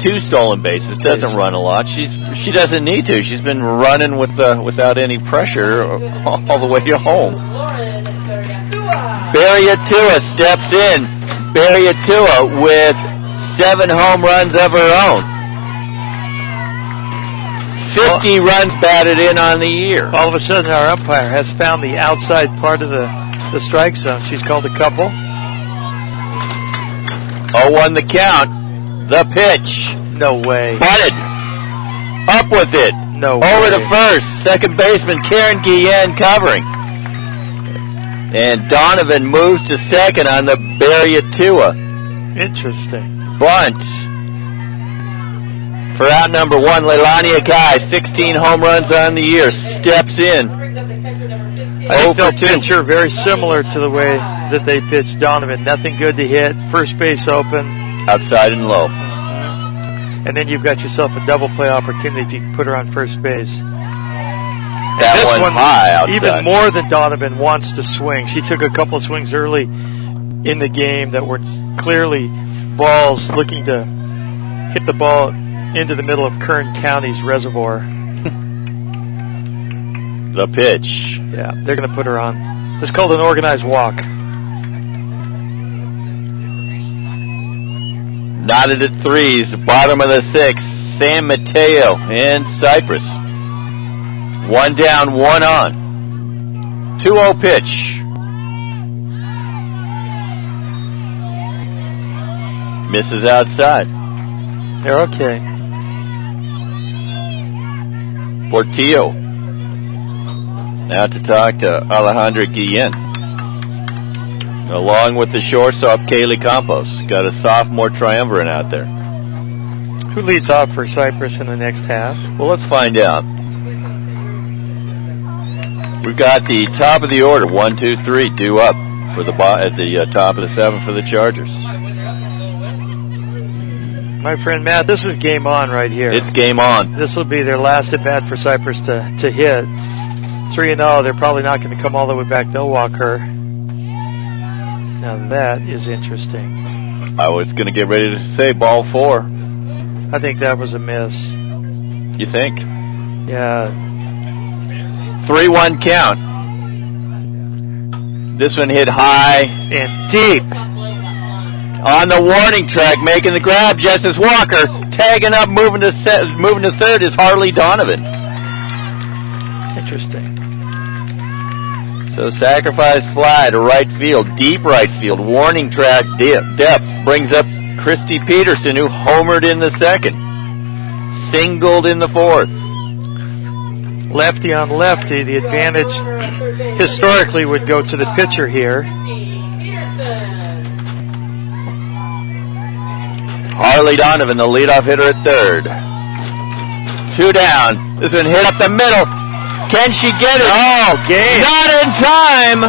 2 stolen bases. Doesn't run a lot. She doesn't need to. She's been running without any pressure all the way home. Barriatua steps in. Barriatua with 7 home runs of her own. 50 runs batted in on the year. All of a sudden, our umpire has found the outside part of the strike zone. She's called a couple. 0-1 the count. The pitch. No way. Bunted. Up with it. No way. Over to first. Second baseman Karen Guillen covering. And Donovan moves to second on the Barriatua. Interesting. Bunt. For out number 1, Leilani Akai, 16 home runs on the year, steps in. I think they'll pitch her very similar to the way that they pitched Donovan. Nothing good to hit, first base open. Outside and low. And then you've got yourself a double play opportunity if you can put her on first base. That one high outside. Even more than Donovan wants to swing. She took a couple of swings early in the game that were clearly balls looking to hit the ball into the middle of Kern County's reservoir. The pitch. Yeah, they're going to put her on. It's called an organized walk. Knotted at 3s, bottom of the 6th, San Mateo and Cypress. 1 down, 1 on. 2-0 pitch. Misses outside. They're okay. Portillo. Now to talk to Alejandra Guillen. Along with the shortstop, Kaylee Campos. Got a sophomore triumvirate out there. Who leads off for Cypress in the next half? Well, let's find out. We've got the top of the order, 1, 2, 3, due up for the at the top of the 7th for the Chargers. My friend Matt, this is game on right here. It's game on. This will be their last at bat for Cypress to hit. 3-0, they're probably not going to come all the way back. They'll walk her. Now that is interesting. I was going to get ready to say ball 4. I think that was a miss. You think? Yeah. 3-1 count. This one hit high and deep. On the warning track, making the grab, Justice Walker. Tagging up, moving to third is Harley Donovan. Interesting. So sacrifice fly to right field, deep right field, warning track depth brings up Christy Peterson, who homered in the second, singled in the fourth. Lefty on lefty, the advantage historically would go to the pitcher here. Harley Donovan, the leadoff hitter at third. 2 down. This one hit up the middle. Can she get it? Oh, game. Not in time.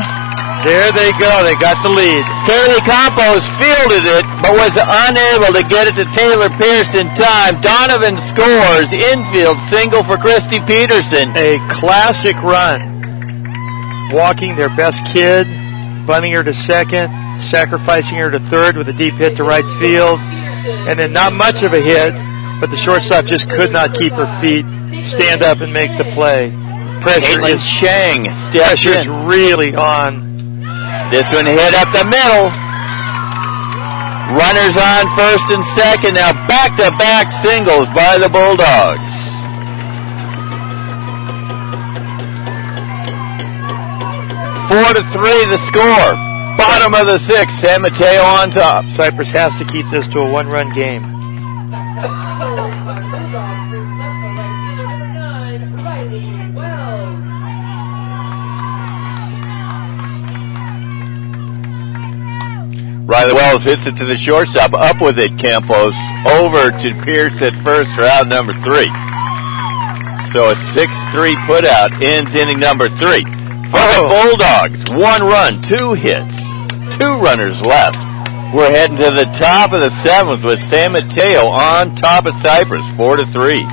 There they go. They got the lead. Kaylee Campos fielded it, but was unable to get it to Taylor Pierce in time. Donovan scores. Infield single for Christy Peterson. A classic run. Walking their best kid, bunting her to second, sacrificing her to third with a deep hit to right field. And then not much of a hit, but the shortstop just could not keep her feet, stand up and make the play. Pressure Caitlin is Chang steps pressure's in. really on. This one hit up the middle. Runners on first and second. Now back-to-back singles by the Bulldogs. Four to 3 the score. Bottom of the 6th, San Mateo on top. Cypress has to keep this to a 1-run game. Riley Wells hits it to the shortstop. Up with it, Campos. Over to Pierce at first for out number 3. So a 6-3 putout ends inning number 3. For the Bulldogs, 1 run, 2 hits, 2 runners left. We're heading to the top of the 7th with San Mateo on top of Cypress, 4 to 3.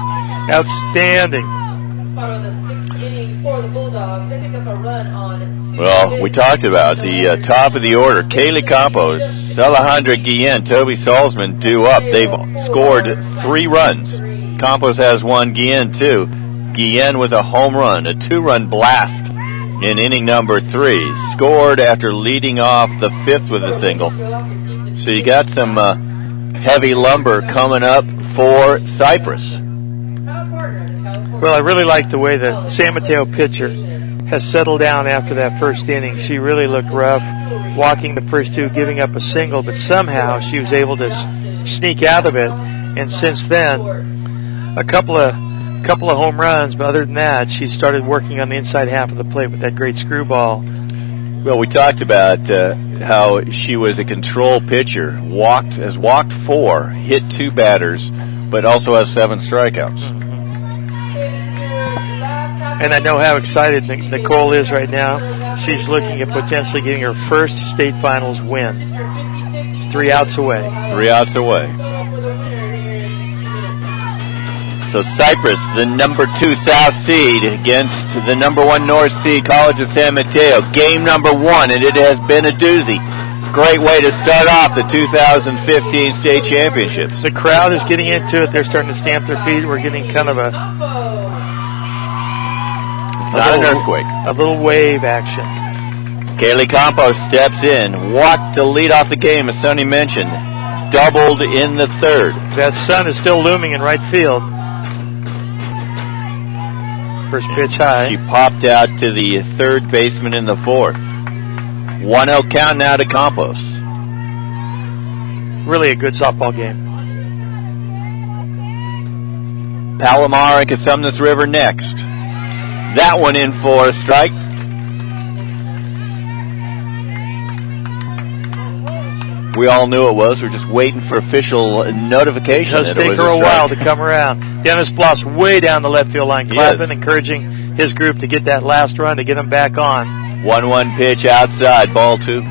Outstanding. Well, we talked about the top of the order. Kaylee Campos, Alejandra Guillen, Toby Salzman due up. They've scored 3 runs. Campos has 1, Guillen 2. Guillen with a home run, a 2-run blast in inning number 3. Scored after leading off the 5th with a single. So you got some heavy lumber coming up for Cypress. Well, I really like the way the San Mateo pitcher has settled down after that first inning. She really looked rough, walking the first 2, giving up a single, but somehow she was able to sneak out of it. And since then, a couple of home runs, but other than that, she started working on the inside half of the plate with that great screwball. Well, we talked about how she was a control pitcher, has walked 4, hit 2 batters, but also has 7 strikeouts. And I know how excited Nicole is right now. She's looking at potentially getting her first state finals win. It's 3 outs away. 3 outs away. So Cypress, the number 2 South seed against the number 1 North seed, College of San Mateo. Game number 1, and it has been a doozy. Great way to start off the 2015 state championships. The crowd is getting into it. They're starting to stamp their feet. We're getting kind of not an earthquake. A little wave action. Kaylee Campos steps in. Walked to lead off the game, as Sonny mentioned. Doubled in the 3rd. That sun is still looming in right field. First pitch high. She popped out to the 3rd baseman in the 4th. 1-0 count now to Campos. Really a good softball game. Palomar and Cosumnes River next. That one in for a strike. We all knew it was. We're just waiting for official notification. It does take her a while to come around. Dennis Bloss way down the left field line. Clapping, encouraging his group to get that last run, to get them back on. 1-1 pitch outside, ball 2.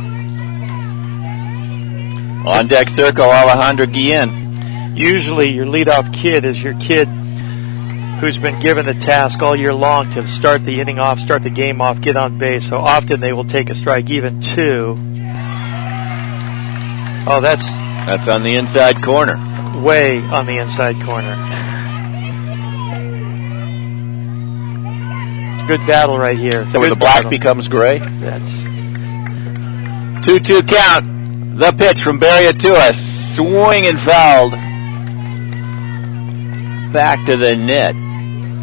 On deck circle, Alejandra Guillen. Usually your leadoff kid is your kid who's been given the task all year long to start the inning off, start the game off, get on base. So often they will take a strike, even 2. Oh, that's on the inside corner. Way on the inside corner. Good battle right here. So where the black becomes gray? That's 2-2 count. The pitch from Barry Atua. Swing and fouled. Back to the net.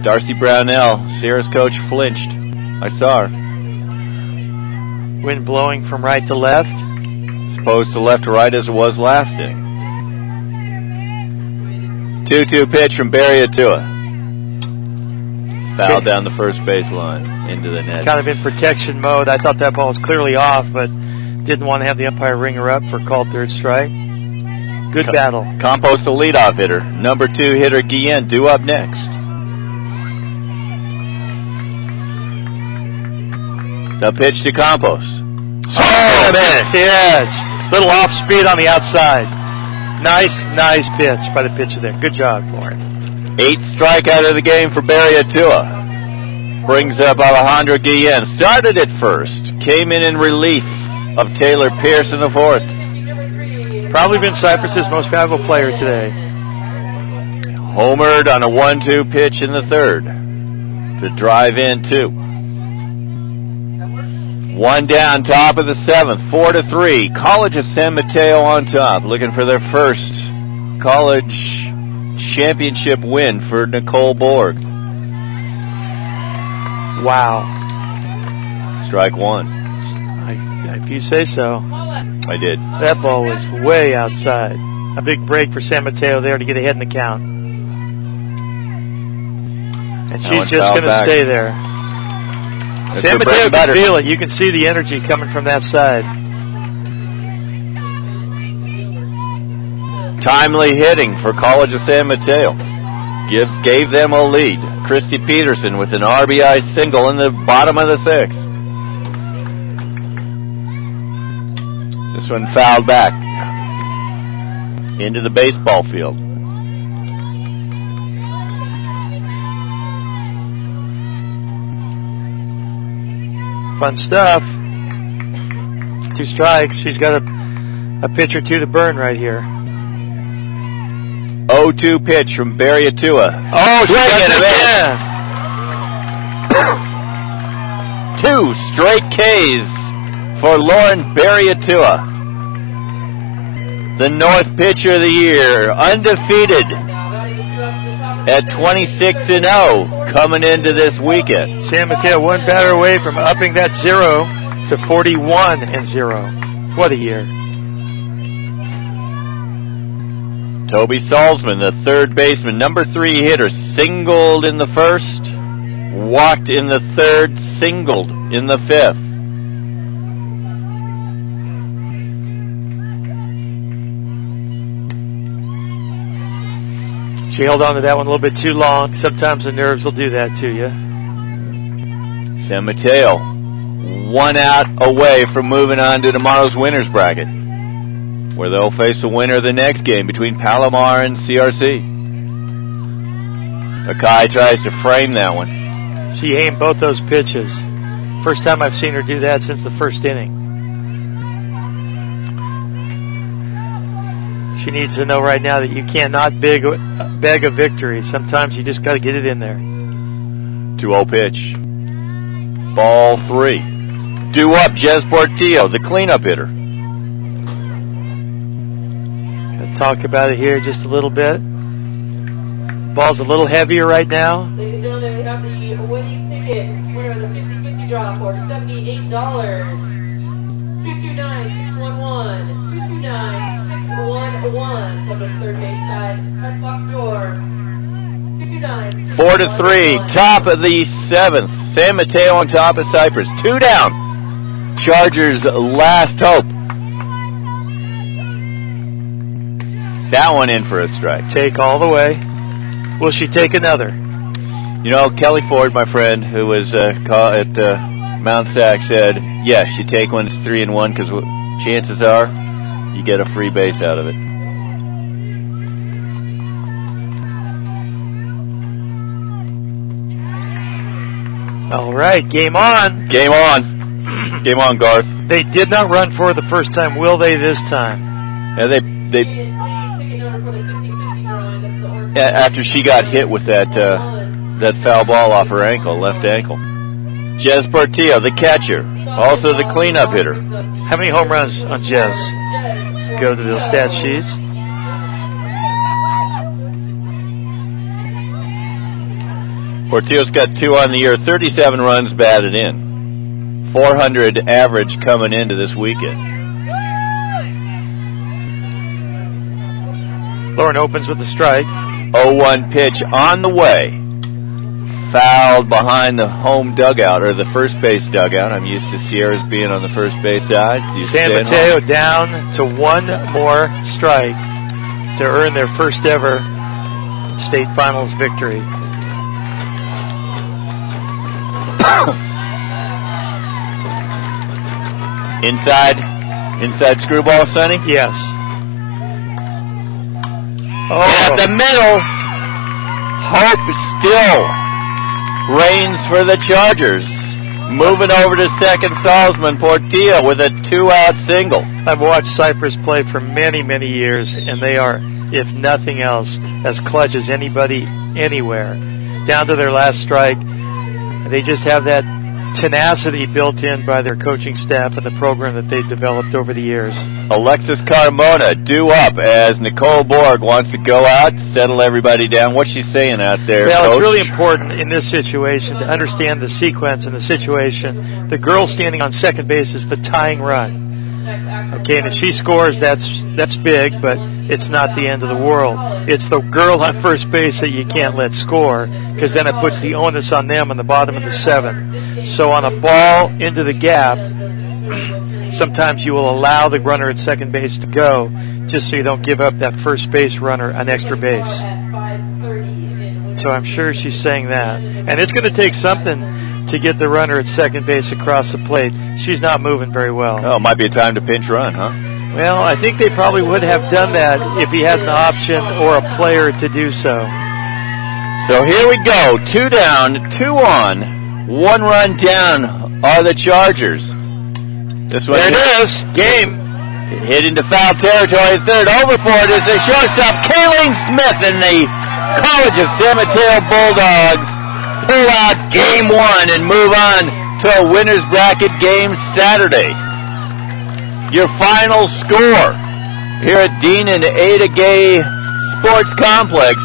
Darcy Brownell, Sierra's coach, flinched. I saw her. Wind blowing from right to left. As opposed to left to right as it was last inning. 2-2 pitch from Barriatua. Foul down the first baseline into the net. Kind of in protection mode. I thought that ball was clearly off, but didn't want to have the umpire ring her up for called third strike. Good battle. Campos, the leadoff hitter. Number 2 hitter, Guillen, due up next. The pitch to Campos. Oh, yes. Little off speed on the outside. Nice pitch by the pitcher there. Good job for him. 8th strikeout of the game for Barriatua. Brings up Alejandro Guillen. Started at first. Came in relief of Taylor Pierce in the 4th. Probably been Cypress's most valuable player today. Homered on a 1-2 pitch in the 3rd to drive in 2. 1 down, top of the 7th, 4-3. College of San Mateo on top, looking for their first college championship win for Nicole Borg. Wow. Strike 1. If you say so. I did. That ball was way outside. A big break for San Mateo there to get ahead in the count. And she's just going to stay there. San Mateo can feel it. You can see the energy coming from that side. Timely hitting for College of San Mateo. Gave them a lead. Christy Peterson with an RBI single in the bottom of the 6th. This one fouled back into the baseball field. Fun stuff. 2 strikes. She's got a pitch or 2 to burn right here. 0-2 pitch from Barriatua. Oh, she got it in. 2 straight Ks for Lauren Barriatua. The North pitcher of the year, undefeated at 26-0 coming into this weekend. San Mateo 1 batter away from upping that 0 to 41-0. What a year. Toby Salzman, the 3rd baseman, number 3 hitter, singled in the 1st, walked in the 3rd, singled in the 5th. She held on to that one a little bit too long. Sometimes the nerves will do that to you. San Mateo, 1 out away from moving on to tomorrow's winners bracket, where they'll face the winner of the next game between Palomar and CRC. Akai tries to frame that one. She aimed both those pitches. First time I've seen her do that since the 1st inning. She needs to know right now that you cannot beg a victory. Sometimes you just got to get it in there. 2-0 pitch. Ball 3. Due up, Jez Portillo, the cleanup hitter. Gonna talk about it here just a little bit. Ball's a little heavier right now. Ladies and gentlemen, we have the winning ticket winner of the 50-50 draw for $78. 229-611. 229-611 from the 3rd base side. Press box door. 229. 4-3, top of the 7th. San Mateo on top of Cypress. 2 down. Chargers' last hope. That one in for a strike. Take all the way. Will she take another? You know, Kelly Ford, my friend, who was at Mount Sac, said, yes, you take one, it's 3-1, because chances are you get a free base out of it. All right, game on. Game on. Game on, Garth. They did not run for it the first time. Will they this time? Yeah, after she got hit with that foul ball off her ankle, left ankle. Jez Portillo, the catcher, also the cleanup hitter. How many home runs on Jez? Let's go to the stat sheets. Portillo's got 2 on the year, 37 runs batted in. .400 average coming into this weekend. Lauren opens with the strike. 0-1 pitch on the way. Fouled behind the home dugout, or the first base dugout. I'm used to Sierras being on the first base side. San Mateo down to one more strike to earn their first ever state finals victory. Inside screwball, Sonny? Yes. At the middle, hope still reigns for the Chargers. Moving over to second, Salzman Portillo with a 2-out single. I've watched Cypress play for many, many years, and they are, if nothing else, as clutch as anybody anywhere. Down to their last strike, they just have that tenacity built in by their coaching staff and the program that they've developed over the years. Alexis Carmona due up as Nicole Borg wants to go out, settle everybody down. What's she saying out there, Well, Coach? It's really important in this situation to understand the sequence and the situation. The girl standing on second base is the tying run. Okay, and if she scores, that's big, but it's not the end of the world. It's the girl on first base that you can't let score, because then it puts the onus on them on the bottom of the seventh. So on a ball into the gap, sometimes you will allow the runner at second base to go, just so you don't give up that first base runner an extra base. So I'm sure she's saying that. And it's going to take something to get the runner at second base across the plate. She's not moving very well. Oh, it might be a time to pinch run, huh? Well, I think they probably would have done that if he had an option or a player to do so. So here we go. 2 down, 2 on. 1 run down are the Chargers. This one there it is. Game. Hit into foul territory. Third over for it is the shortstop, Kayleen Smith, and the College of San Mateo Bulldogs pull out game 1 and move on to a winner's bracket game Saturday. Your final score here at Dean and Ada Gay Sports Complex.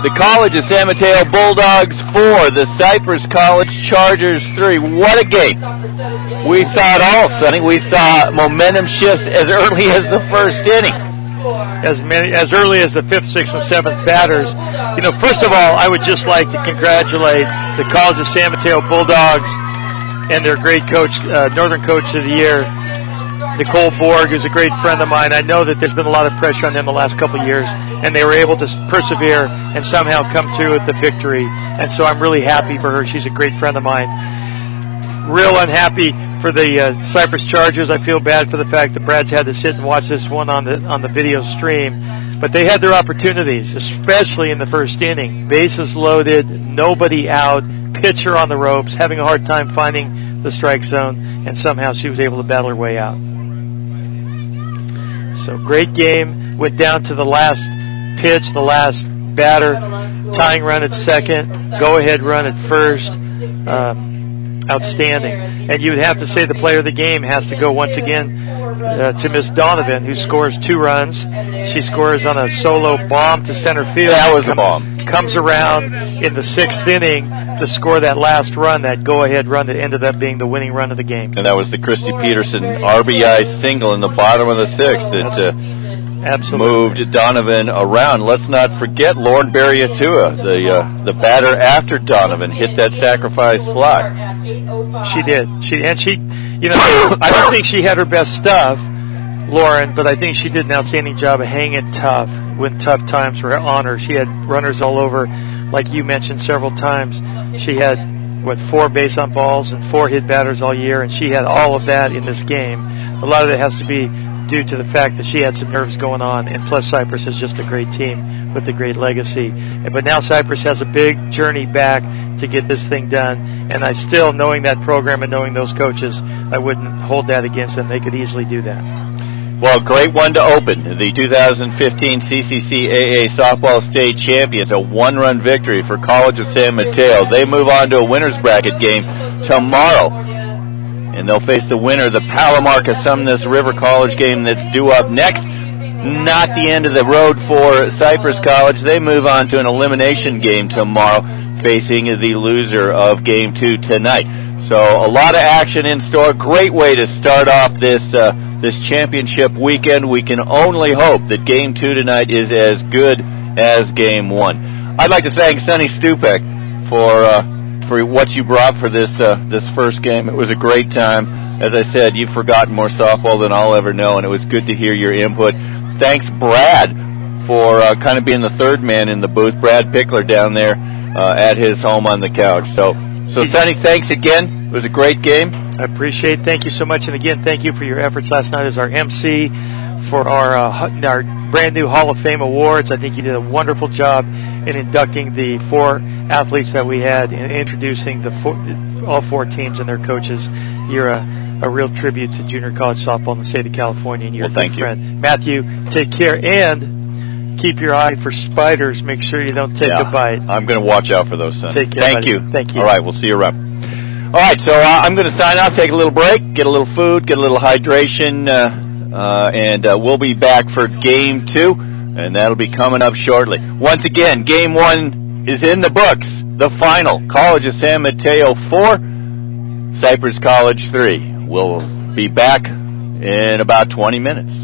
The College of San Mateo Bulldogs 4, the Cypress College Chargers 3. What a game. We saw it all, Sonny. We saw momentum shifts as early as the first inning. As early as the 5th, 6th, and 7th batters. You know, first of all, I would just like to congratulate the College of San Mateo Bulldogs and their great coach, Northern Coach of the Year, Nicole Borg, who's a great friend of mine. I know that there's been a lot of pressure on them the last couple of years, and they were able to persevere and somehow come through with the victory. And so I'm really happy for her. She's a great friend of mine. Real unhappy for the Cypress Chargers. I feel bad for the fact that Brad's had to sit and watch this one on the video stream. But they had their opportunities, especially in the first inning. Bases loaded, nobody out, pitcher on the ropes, having a hard time finding the strike zone, and somehow she was able to battle her way out. So great game. Went down to the last pitch, the last batter. Tying run at second. Go-ahead run at first. Outstanding. And you would have to say the player of the game has to go once again to Miss Donovan, who scores 2 runs. She scores on a solo bomb to center field. That was a bomb. Comes around in the 6th inning to score that last run, that go-ahead run that ended up being the winning run of the game. And that was the Christy Peterson RBI single in the bottom of the 6th that absolutely moved Donovan around. Let's not forget Lauren Barriatua, the batter after Donovan, hit that sacrifice fly. She did. You know, I don't think she had her best stuff, Lauren, but I think she did an outstanding job of hanging tough when tough times were on her. She had runners all over, like you mentioned several times. She had, 4 base on balls and 4 hit batters all year, and she had all of that in this game. A lot of it has to be due to the fact that she had some nerves going on, and plus Cypress is just a great team with a great legacy. But now Cypress has a big journey back to get this thing done, and I still, knowing that program and knowing those coaches, I wouldn't hold that against them. They could easily do that. Well, great one to open. The 2015 CCCAA Softball State Champions, a 1-run victory for College of San Mateo. They move on to a winner's bracket game tomorrow, and they'll face the winner of the Palomarca-Sumnes River College game that's due up next. Not the end of the road for Cypress College. They move on to an elimination game tomorrow, facing the loser of Game 2 tonight. So a lot of action in store. Great way to start off this this championship weekend. We can only hope that Game 2 tonight is as good as Game 1. I'd like to thank Sonny Stupek for what you brought for this this first game. It was a great time. As I said, you've forgotten more softball than I'll ever know, and it was good to hear your input. Thanks, Brad, for kind of being the third man in the booth. Brad Pickler down there at his home on the couch. So Sonny, thanks again. It was a great game. I appreciate it. Thank you so much. And again, thank you for your efforts last night as our MC for our brand new Hall of Fame awards. I think you did a wonderful job in inducting the 4 athletes that we had and introducing all 4 teams and their coaches. You're a real tribute to junior college softball in the state of California, and you're a good friend. Matthew, take care, and keep your eye for spiders. Make sure you don't take a bite. I'm going to watch out for those, son. Take care. Thank buddy. you. Thank you. All right, we'll see you around. All right, so I'm going to sign off, take a little break, get a little food, get a little hydration, and we'll be back for Game 2, and that'll be coming up shortly. Once again, Game 1 is in the books, the final. College of San Mateo 4, Cypress College 3. We'll be back in about 20 minutes.